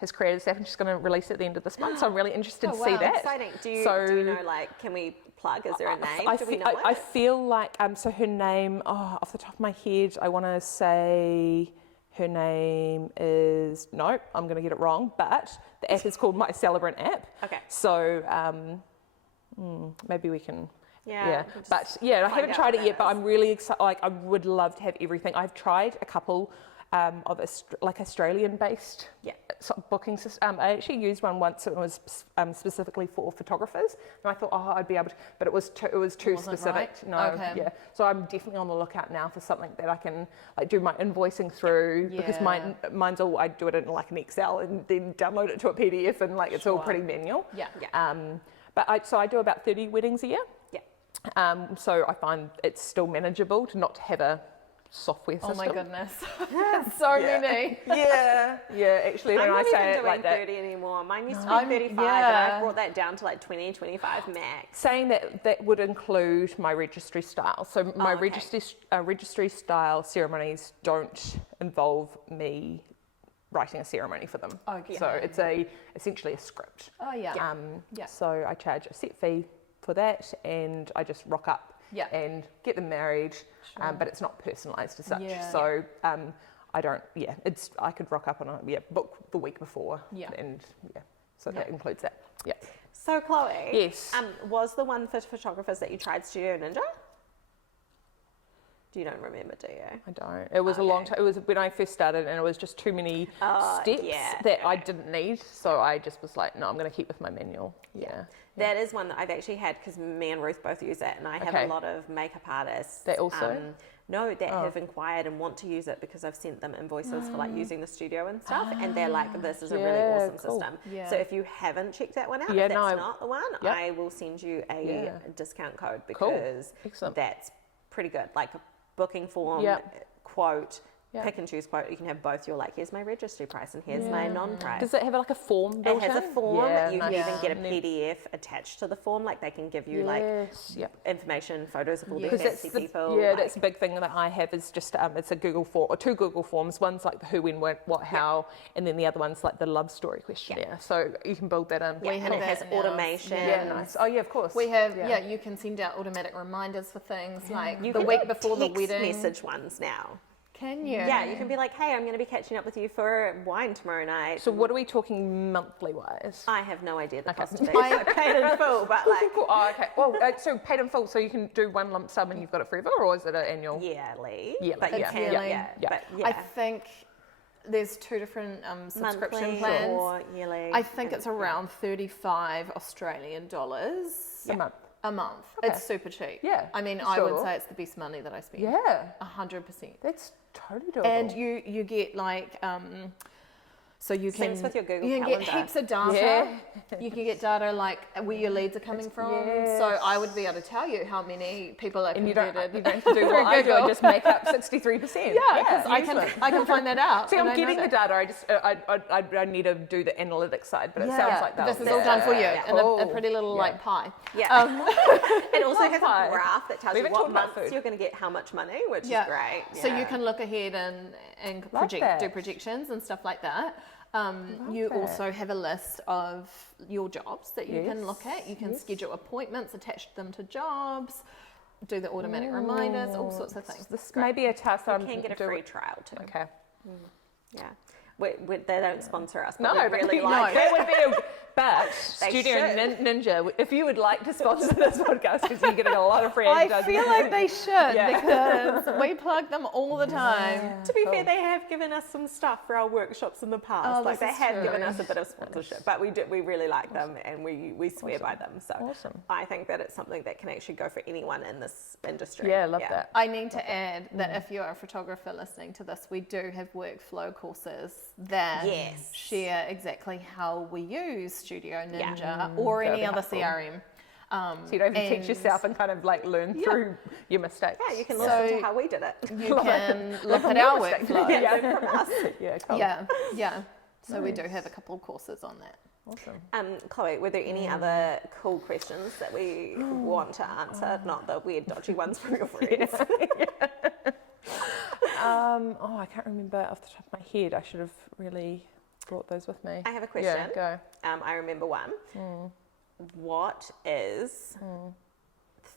has created this app, and she's going to release it at the end of this month. So I'm really interested to see that. Exciting. Do you know, like, can we plug? Is there a name? Do we know I it? feel like so her name. Off the top of my head, I want to say. Her name is, no, I'm going to get it wrong, but the app is called My Celebrant app. Okay. So maybe we can, Yeah. But yeah, I haven't tried it yet, but I'm really excited. Like, I would love to have everything. I've tried a couple of Australian-based booking system. I actually used one once. It was specifically for photographers, and I thought, I'd be able to, but it was too specific. Right? No, Okay. So I'm definitely on the lookout now for something that I can like do my invoicing through because mine's all I do it in like an Excel and then download it to a PDF and like it's all pretty manual. Yeah. But I do about 30 weddings a year. Yeah. So I find it's still manageable to not have a software system. Oh my goodness. That's so many. Yeah, actually when I'm I not say even it like doing that. 30 anymore. Mine used to be I'm- 35, but yeah. I've brought that down to like 20, 25 max. Saying that would include my registry style. So my registry style ceremonies don't involve me writing a ceremony for them. Okay. So it's essentially a script. Oh yeah. So I charge a set fee for that, and I just rock up and get them married, but it's not personalised as such. Yeah. So I don't. Yeah, I could rock up on book the week before. And so that includes that. Yeah. So Chloe, Yes. Was the one for photographers that you tried Studio Ninja? You don't remember, do you? I don't. It was a long time. It was when I first started, and it was just too many steps that I didn't need. So I just was like, no, I'm going to keep with my manual. Yeah. That is one that I've actually had because me and Ruth both use it, and I have a lot of makeup artists. They also? That have inquired and want to use it because I've sent them invoices for like using the studio and stuff, and they're like, this is a really awesome system. Yeah. So if you haven't checked that one out, if that's not the one, I will send you a discount code because that's pretty good. Like a booking form, quote, pick and choose quote. You can have both. You're like, here's my registry price and here's my non-price. Does it have like a form built It has in? a form. You can even get a And then- PDF attached to the form. Like they can give you like information, photos of all the Because fancy people. Yeah, like, that's a big thing that I have is just it's a Google form or 2 Google forms. One's like the who, when, what, how, and then the other one's like the love story questionnaire. So you can build that in. Yeah, and it has that now. automation. Yeah, nice. Oh yeah, of course. We have, you can send out automatic reminders for things like You the can week do before the text wedding. message ones now. Can you? Yeah, you can be like, hey, I'm going to be catching up with you for wine tomorrow night. So what are we talking monthly wise? I have no idea the cost of it. I- I paid in full, but like Cool. Oh, okay. Well, so paid in full, so you can do one lump sum and you've got it forever, or is it an annual? yearly. Yearly, But you yeah. can, Yearly. yeah. Yeah. But yeah. I think there's 2 different subscription Monthly plans. or yearly. I think it's around 35 Australian dollars A month. a month. Okay. It's super cheap. Yeah, I mean, for I would sure. say it's the best money that I spend. Yeah. 100%. That's totally doable. And you get like So you can, Syncs with your Google you can Calendar. get heaps of data. Yeah. You can get data like where your leads are coming from. Yes. So I would be able to tell you how many people are And you don't converted. have to do what I do, I just make up 63%. Yeah, because I can find that out. See, and I'm I know getting the that. data. I need to do the analytics side, but it sounds like that. This is all done for you in a pretty little like pie. Yeah. It also has pie. a graph that tells We you haven't what talked about months food. you're going to get how much money, which Yeah. is great. So you Yeah. can look ahead and Love that. do projections and stuff like that. You that. also have a list of your jobs that you can look at. You can Yes. schedule appointments, attach them to jobs, do the automatic reminders, all sorts of things. This may be a task You I'm can get a do- free trial too. Okay. Yeah. They don't sponsor us, but No, we but really no, like that it. would be but They Studio should. Ninja, if you would like to sponsor this podcast, because you're getting a lot of free I advertising. feel like they should Yeah. because we plug them all the time. To be fair, they have given us some stuff for our workshops in the past. Oh, Like this they is have true. given us a bit of sponsorship, but we really like them and we swear by them. So Awesome. I think that it's something that can actually go for anyone in this industry. Yeah, love that. I need to add that if you're a photographer listening to this, we do have workflow courses that Yes. share exactly how we use Studio Ninja Mm, or that'd any be other helpful. CRM. So you don't even teach yourself and kind of like learn through your mistakes. Yeah, you can So- listen to how we did it. You can look at Your our mistake. workflow. Yeah. Learn from us. Yeah, cool. Yeah. So we do have a couple of courses on that. Awesome. Chloe, were there any other cool questions that we want to answer? Not the weird, dodgy ones from your friends. I can't remember off the top of my head. I should have really brought those with me. I have a question. Yeah, go. I remember one. What is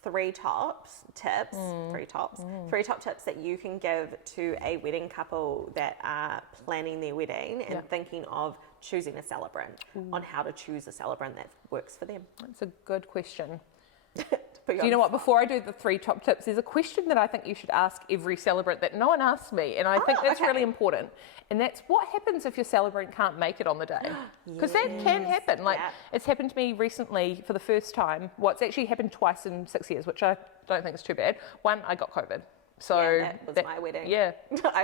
three top tips that you can give to a wedding couple that are planning their wedding and thinking of choosing a celebrant, on how to choose a celebrant that works for them? That's a good question. Do Do you know what? Before I do the 3 top tips, there's a question that I think you should ask every celebrant that no one asks me, and I think that's really important. And that's what happens if your celebrant can't make it on the day? Because that can happen. Like it's happened to me recently for the first time. Well, it's actually happened twice in 6 years, which I don't think is too bad. One, I got COVID. So Yeah, that was my wedding. Yeah.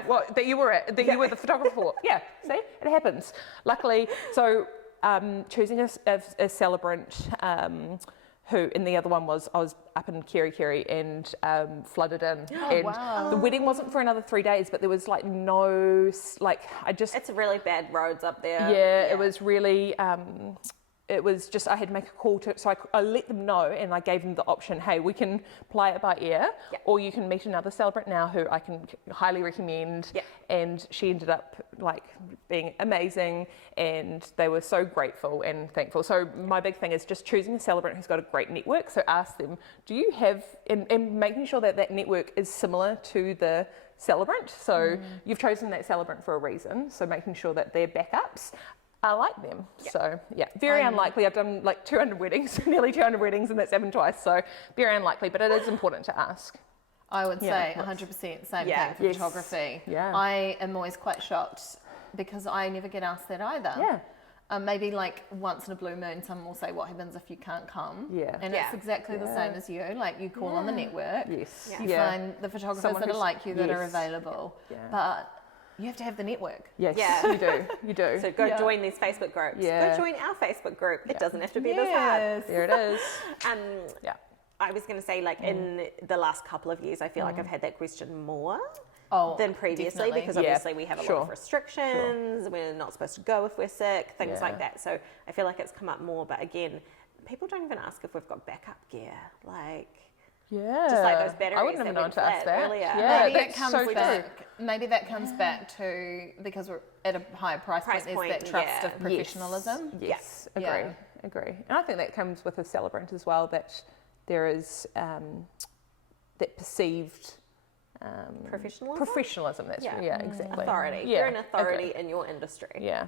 Well, that you were at, that you were the photographer for. Yeah. See, it happens. Luckily, so choosing a celebrant. Who, and the other one was I was up in Kerry and flooded in. And wow. the wedding wasn't for another 3 days, but there was like no, like I just, It's really bad roads up there. yeah, it was really, it was just, I had to make a call to, so I let them know and I gave them the option, hey, we can play it by ear, or you can meet another celebrant now who I can highly recommend. Yeah. And she ended up like being amazing and they were so grateful and thankful. So my big thing is just choosing a celebrant who's got a great network. So ask them, do you have, and making sure that that network is similar to the celebrant. So you've chosen that celebrant for a reason. So making sure that their backups are like them. So yeah, very unlikely. I've done like 200 weddings, nearly 200 weddings, and that's happened twice. So very unlikely, but it is important to ask. I would say 100% same thing for photography. Yeah. I am always quite shocked because I never get asked that either. Yeah. Maybe like once in a blue moon, someone will say, what happens if you can't come? Yeah. And it's exactly the same as you. Like you call on the network. Yes. You find the photographers Someone that are who's- like you that are yes. available. Yeah. But you have to have the network. Yes, Yeah. you do. You do. So go join these Facebook groups. Yeah. Go join our Facebook group. It doesn't have to be this hard. There it is. Yeah. I was going to say, like, in the last couple of years, I feel like I've had that question more than previously definitely. because Yeah, obviously we have a lot sure. of restrictions. We're not supposed to go if we're sick, things Yeah. like that. So I feel like it's come up more. But again, people don't even ask if we've got backup gear. Like, Yeah. just like those batteries I wouldn't that have known went to ask flat that. earlier. Yeah, Maybe it that's comes so true. back. Maybe that comes back to because we're at a higher price point. There's that trust yeah. of professionalism. Yes, Yeah. agree. And I think that comes with a celebrant as well, that there is that perceived professionalism. That's Yeah. exactly. Authority. Yeah, You're an authority agree. in your industry. Yeah.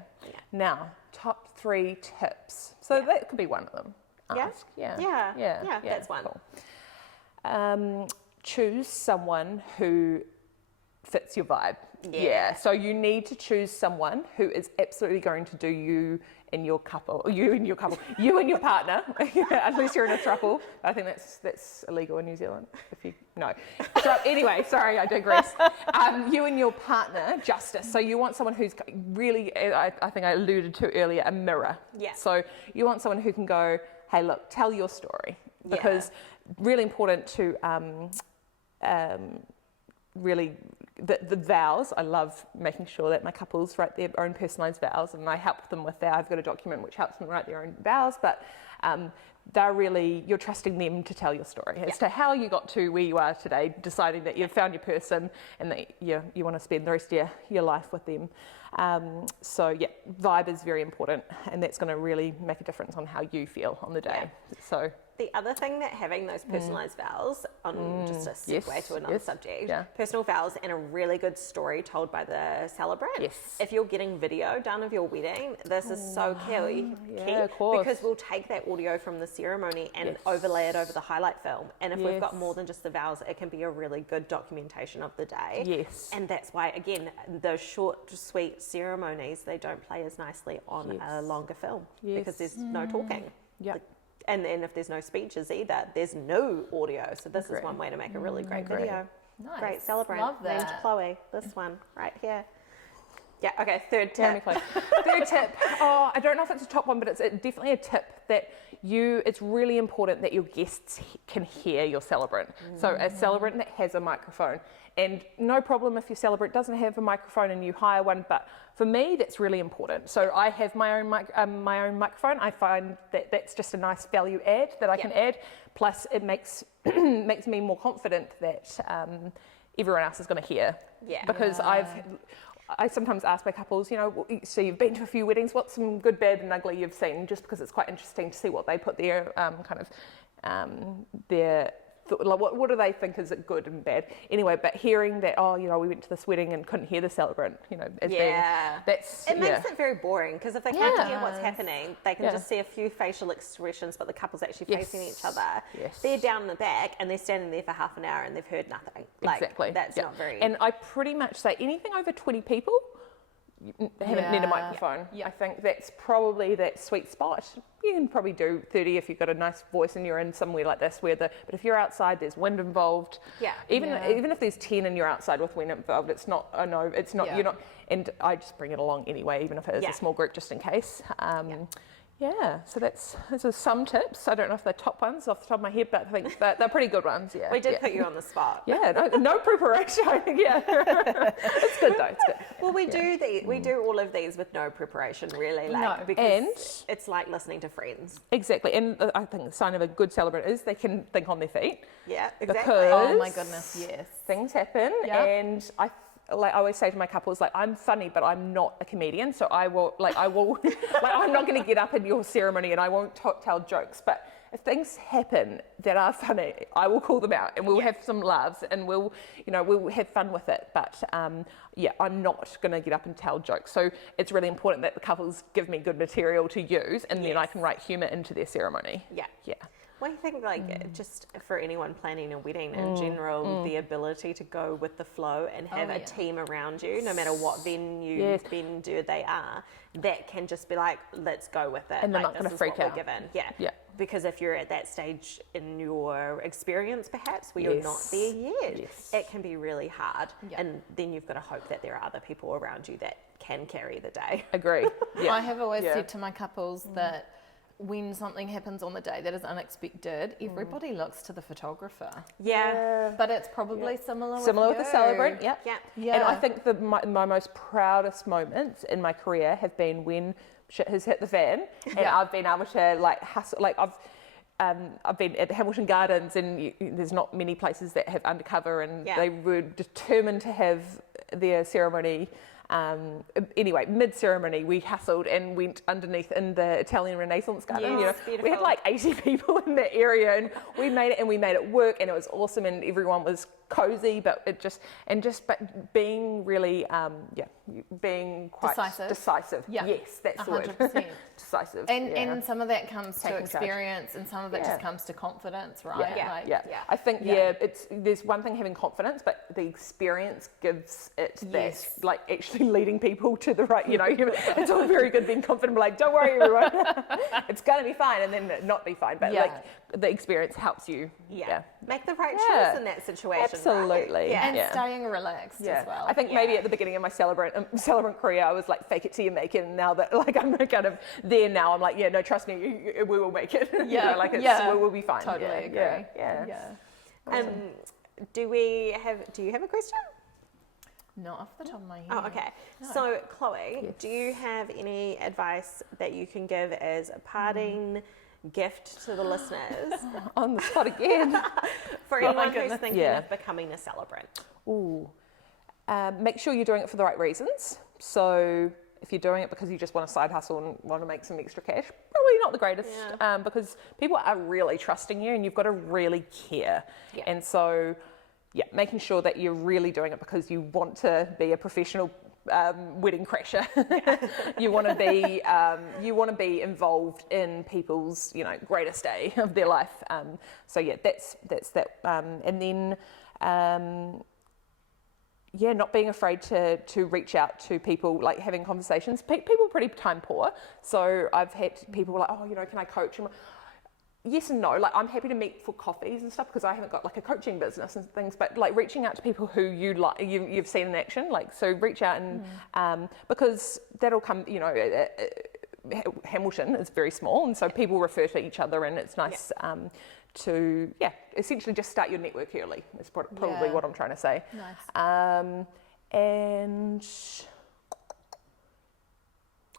Now, top 3 tips. So that could be one of them. Yeah? Ask. Yeah. Yeah, that's one. Cool. Choose someone who fits your vibe. Yeah. So you need to choose someone who is absolutely going to do you and your couple, you and your partner, unless you're in a throuple. I think that's illegal in New Zealand if you No. So anyway, sorry, I digress. You and your partner, Justice. So you want someone who's really, I think I alluded to earlier, a mirror. Yeah. So you want someone who can go, hey, look, tell your story. Because really important to really, the vows, I love making sure that my couples write their own personalised vows, and I help them with that. I've got a document which helps them write their own vows, but they're really, you're trusting them to tell your story as to how you got to where you are today, deciding that you've found your person and that you want to spend the rest of your life with them. So vibe is very important, and that's going to really make a difference on how you feel on the day. So the other thing that having those personalised vows, on just a segue to another subject, personal vows and a really good story told by the celebrant. Yes. If you're getting video done of your wedding, this is so key, of course. because we'll take that audio from the ceremony and overlay it over the highlight film. And if we've got more than just the vows, it can be a really good documentation of the day. Yes. And that's why, again, those short, sweet ceremonies, they don't play as nicely on a longer film because there's no talking. Yeah. And then if there's no speeches either, there's no audio. So this is one way to make a really great video. Nice. Great Celebrant. Love that. Named Chloe. This one right here. Yeah, okay, third tip. Third tip. Oh, I don't know if it's a top one, but it's definitely a tip that it's really important that your guests can hear your celebrant. So a celebrant that has a microphone, and no problem if your celebrant doesn't have a microphone and you hire one, but for me, that's really important. So I have my own microphone. I find that that's just a nice value add that I can add. Plus, it makes me more confident that everyone else is going to hear. Yeah. Because I sometimes ask my couples, so you've been to a few weddings, what's some good, bad and ugly you've seen? Just because it's quite interesting to see what they put their what do they think is good and bad? Anyway, but hearing that, we went to this wedding and couldn't hear the celebrant, as being, that's... It makes it very boring, because if they can't hear what's happening, they can just see a few facial expressions, but the couple's actually facing each other. Yes. They're down the back and they're standing there for half an hour and they've heard nothing. Exactly. That's not very... And I pretty much say anything over 20 people, you haven't need a microphone. I think that's probably that sweet spot. You can probably do 30 if you've got a nice voice and you're in somewhere like this but if you're outside, there's wind involved. Even if there's 10 and you're outside with wind involved, it's not you're not, and I just bring it along anyway, even if it is a small group, just in case. So those are some tips. I don't know if they're top ones off the top of my head, but I think they're pretty good ones. We did put you on the spot. No preparation. It's good though. It's good. Well, we do all of these with no preparation, really. Because it's like listening to friends. Exactly, and I think the sign of a good celebrant is they can think on their feet. Yeah, exactly. Because oh my goodness, yes. Things happen, and I always say to my couples, I'm funny, but I'm not a comedian. So I will, I'm not going to get up in your ceremony and I won't tell jokes. But if things happen that are funny, I will call them out and we'll have some laughs and we'll have fun with it. But I'm not going to get up and tell jokes. So it's really important that the couples give me good material to use, and then I can write humour into their ceremony. Yeah. Well, I think just for anyone planning a wedding in general, the ability to go with the flow and have a team around you, no matter what vendor they are, that can just be let's go with it. And they're not going to freak out. Given. Yeah. Because if you're at that stage in your experience, perhaps, where you're not there yet, it can be really hard. And then you've got to hope that there are other people around you that can carry the day. Agree. I have always said to my couples that when something happens on the day that is unexpected, everybody looks to the photographer. But it's probably similar with the celebrant. Yeah. And I think my most proudest moments in my career have been when shit has hit the fan, and I've been able to hustle. I've been at the Hamilton Gardens, and there's not many places that have undercover, and they were determined to have their ceremony. Anyway, mid-ceremony, we hustled and went underneath in the Italian Renaissance garden. We had 80 people in that area, and we made it work, and it was awesome, and everyone was cozy, but but being really, being quite decisive. Yeah. Yes, that's the word. 100%. Decisive. And some of that comes to Taking experience, and some of it just comes to confidence, right? Yeah. I think there's one thing having confidence, but the experience gives it that, like actually leading people to the right. It's all very good being confident, but like, don't worry, everyone, it's gonna be fine, and then not be fine. But like the experience helps you. Make the right choice in that situation. Absolutely. Right? And staying relaxed as well. I think maybe at the beginning of my Celebrant career, I was like, fake it till you make it. And now that like I'm kind of there now, I'm like, no, trust me, we will make it. We will be fine. Totally agree. Yeah. Awesome. Do you have a question? Not off the top of my head. Oh, okay. No. So, Chloe, do you have any advice that you can give as a parting gift to the listeners? On the spot again. For anyone who's thinking of becoming a celebrant? Ooh. Make sure you're doing it for the right reasons. So if you're doing it because you just want a side hustle and want to make some extra cash, probably not the greatest, because people are really trusting you and you've got to really care. Yeah. And so, making sure that you're really doing it because you want to be a professional wedding crasher. You want to be involved in people's greatest day of their life. That's that. And then not being afraid to reach out to people, like having conversations. People are pretty time poor, so I've had people like, can I coach? Yes and no. Like I'm happy to meet for coffees and stuff because I haven't got like a coaching business and things. But like reaching out to people who you've seen in action, like so reach out and because that'll come. Hamilton is very small, and so people refer to each other, and it's nice to essentially just start your network early. Is probably what I'm trying to say. Nice. And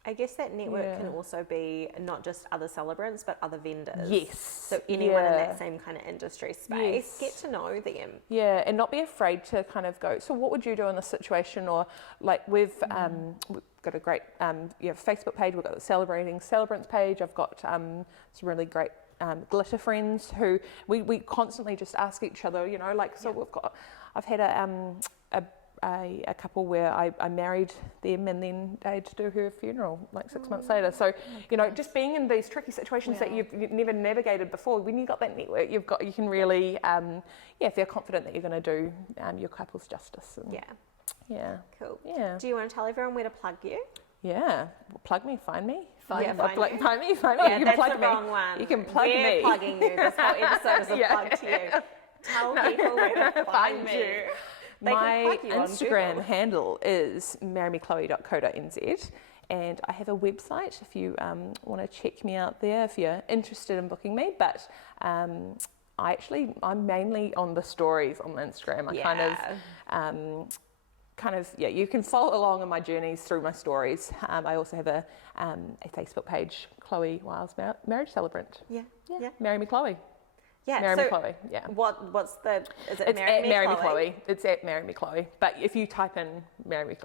I guess that network can also be not just other celebrants, but other vendors. Yes. So anyone in that same kind of industry space, get to know them. Yeah, and not be afraid to kind of go, so what would you do in this situation? Or like we've got a great Facebook page, we've got the Celebrating Celebrants page, I've got some really great glitter friends who we constantly just ask each other, I've had a couple where I married them and then I had to do her funeral like 6 months later. So, just being in these tricky situations that you've never navigated before, when you've got that network, you can really, feel confident that you're going to do your couple's justice. And, Cool. Yeah. Do you want to tell everyone where to plug you? Yeah. Plug me, find me. Find me. Find me. Yeah, you can that's plug the me. wrong one. You can plug me. We're plugging you. This whole episode is a plug to you. Tell people where to find you. My Instagram handle is marrymechloe.co.nz, and I have a website if you want to check me out there if you're interested in booking me. But I'm mainly on the stories on Instagram. You can follow along on my journeys through my stories. I also have a Facebook page, Chloe Wiles Marriage Celebrant. Yeah. Marry Me Chloe. Yeah, Marry Me Chloe. Yeah. Is it it's Marry Me Marry Chloe? Me Chloe. It's at Marry Me Chloe. But if you type in Marry Me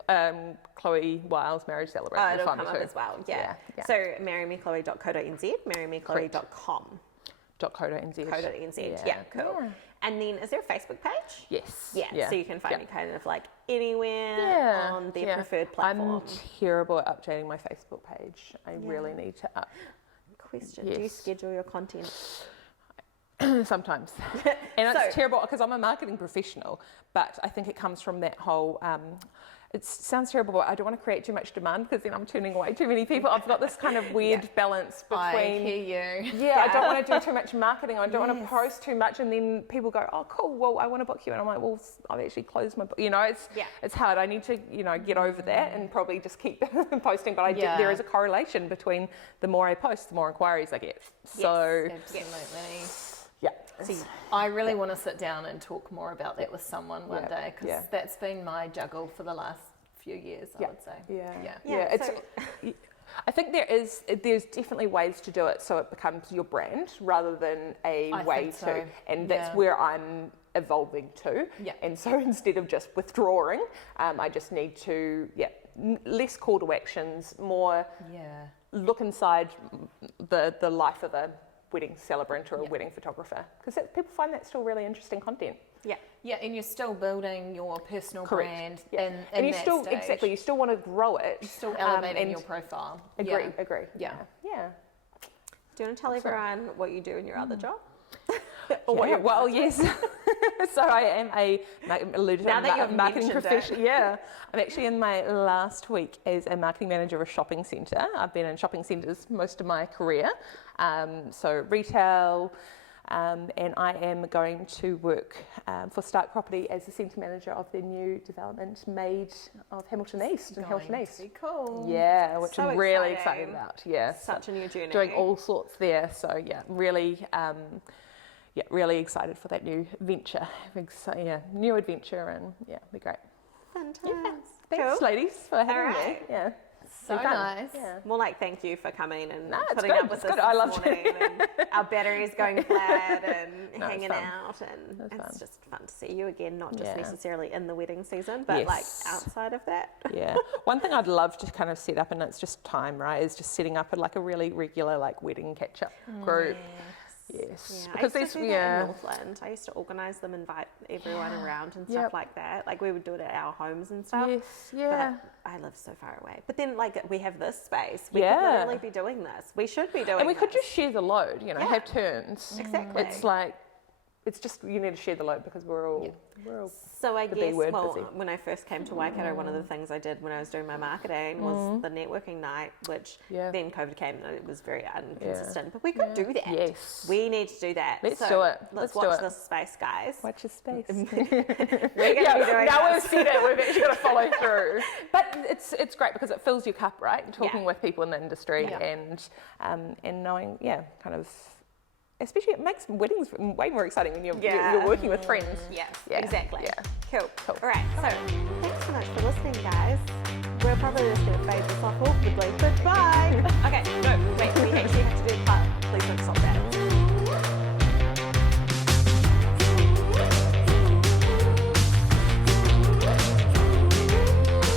Chloe Wiles Marriage Celebrant, it'll come up as well. Yeah. So marrymechloe.co.nz, marrymechloe.com. .co.nz. Yeah, cool. Yeah. And then is there a Facebook page? Yes. Yeah. So you can find me kind of like anywhere on their preferred platform. I'm terrible at updating my Facebook page. I really need to up. Question. Do you schedule your content? Sometimes. And it's terrible because I'm a marketing professional, but I think it comes from that whole, it sounds terrible, but I don't want to create too much demand because then I'm turning away too many people. I've got this kind of weird balance between... I hear you. Yeah, I don't want to do too much marketing. I don't want to post too much and then people go, oh, cool, well, I want to book you. And I'm like, well, I've actually closed my book. It's hard. I need to, get over that and probably just keep posting. But there is a correlation between the more I post, the more inquiries I get. So... Absolutely. Yeah. See, I really want to sit down and talk more about that with someone one day because that's been my juggle for the last few years, I would say. Yeah. I think there's definitely ways to do it so it becomes your brand rather than a way to. And that's where I'm evolving to. Yeah. And so instead of just withdrawing, I just need to, less call to actions, more look inside the life of a wedding celebrant or a wedding photographer, because people find that still really interesting content. Yeah, and you're still building your personal Correct. brand And you that still stage. you still want to grow it. You're still elevating and your profile. Agree. Yeah. Do you want to tell everyone what you do in your other job? Well, yes. So I am a marketing professional. Yeah, I'm actually in my last week as a marketing manager of a shopping centre. I've been in shopping centres most of my career, so retail. And I am going to work for Stark Property as the centre manager of their new development made of Hamilton East and Hamilton East. Pretty cool. Yeah, which So I'm really exciting. excited about. Yeah, Such a new journey. doing all sorts there. So yeah, really, really excited for that new venture. New adventure, and it'll be great. Fantastic. Thanks, ladies, for having me. right. Yeah. So Been fun. nice. Yeah. More like thank you for coming and No, it's putting good. up with It's us good. I this loved morning. it. And our batteries going flat and No, it's hanging fun. out, and It's it's fun. just fun to see you again. Not just Yeah. necessarily in the wedding season, but like Yes. outside of that. Yeah. One thing I'd love to kind of set up, and it's just time, right, is just setting up a really regular wedding catch-up group. Yes. Yeah, Because I used to there's do that in Northland. I used to organise them, invite everyone around and stuff Yep. like that. Like we would do it at our homes and stuff. Yes. Yeah. But I live so far away. But then we have this space. We Yeah. could literally be doing this. We should be doing And we could this. just share the load, have turns. Exactly. It's just you need to share the load because we're all So I the B guess, word, well, busy. when I first came to Waikato, one of the things I did when I was doing my marketing was the networking night, which Yeah. then COVID came and it was very inconsistent. But we could do that. Yes. We need to do that. Let's So do it. Let's Let's do watch it. this space, guys. Watch your space. We're going to be doing now this. we've said it, we've actually got to follow through. But it's great because it fills your cup, right? Talking Yeah. with people in the industry Yeah. and knowing, kind of, especially it makes weddings way more exciting when you're Yeah. working with friends. Yes, Yeah. exactly. Yeah. Cool. Cool. All right, so thanks so much for listening, guys. We're probably just going to fade this off awkwardly, but bye. Okay, no, wait, we actually have to do part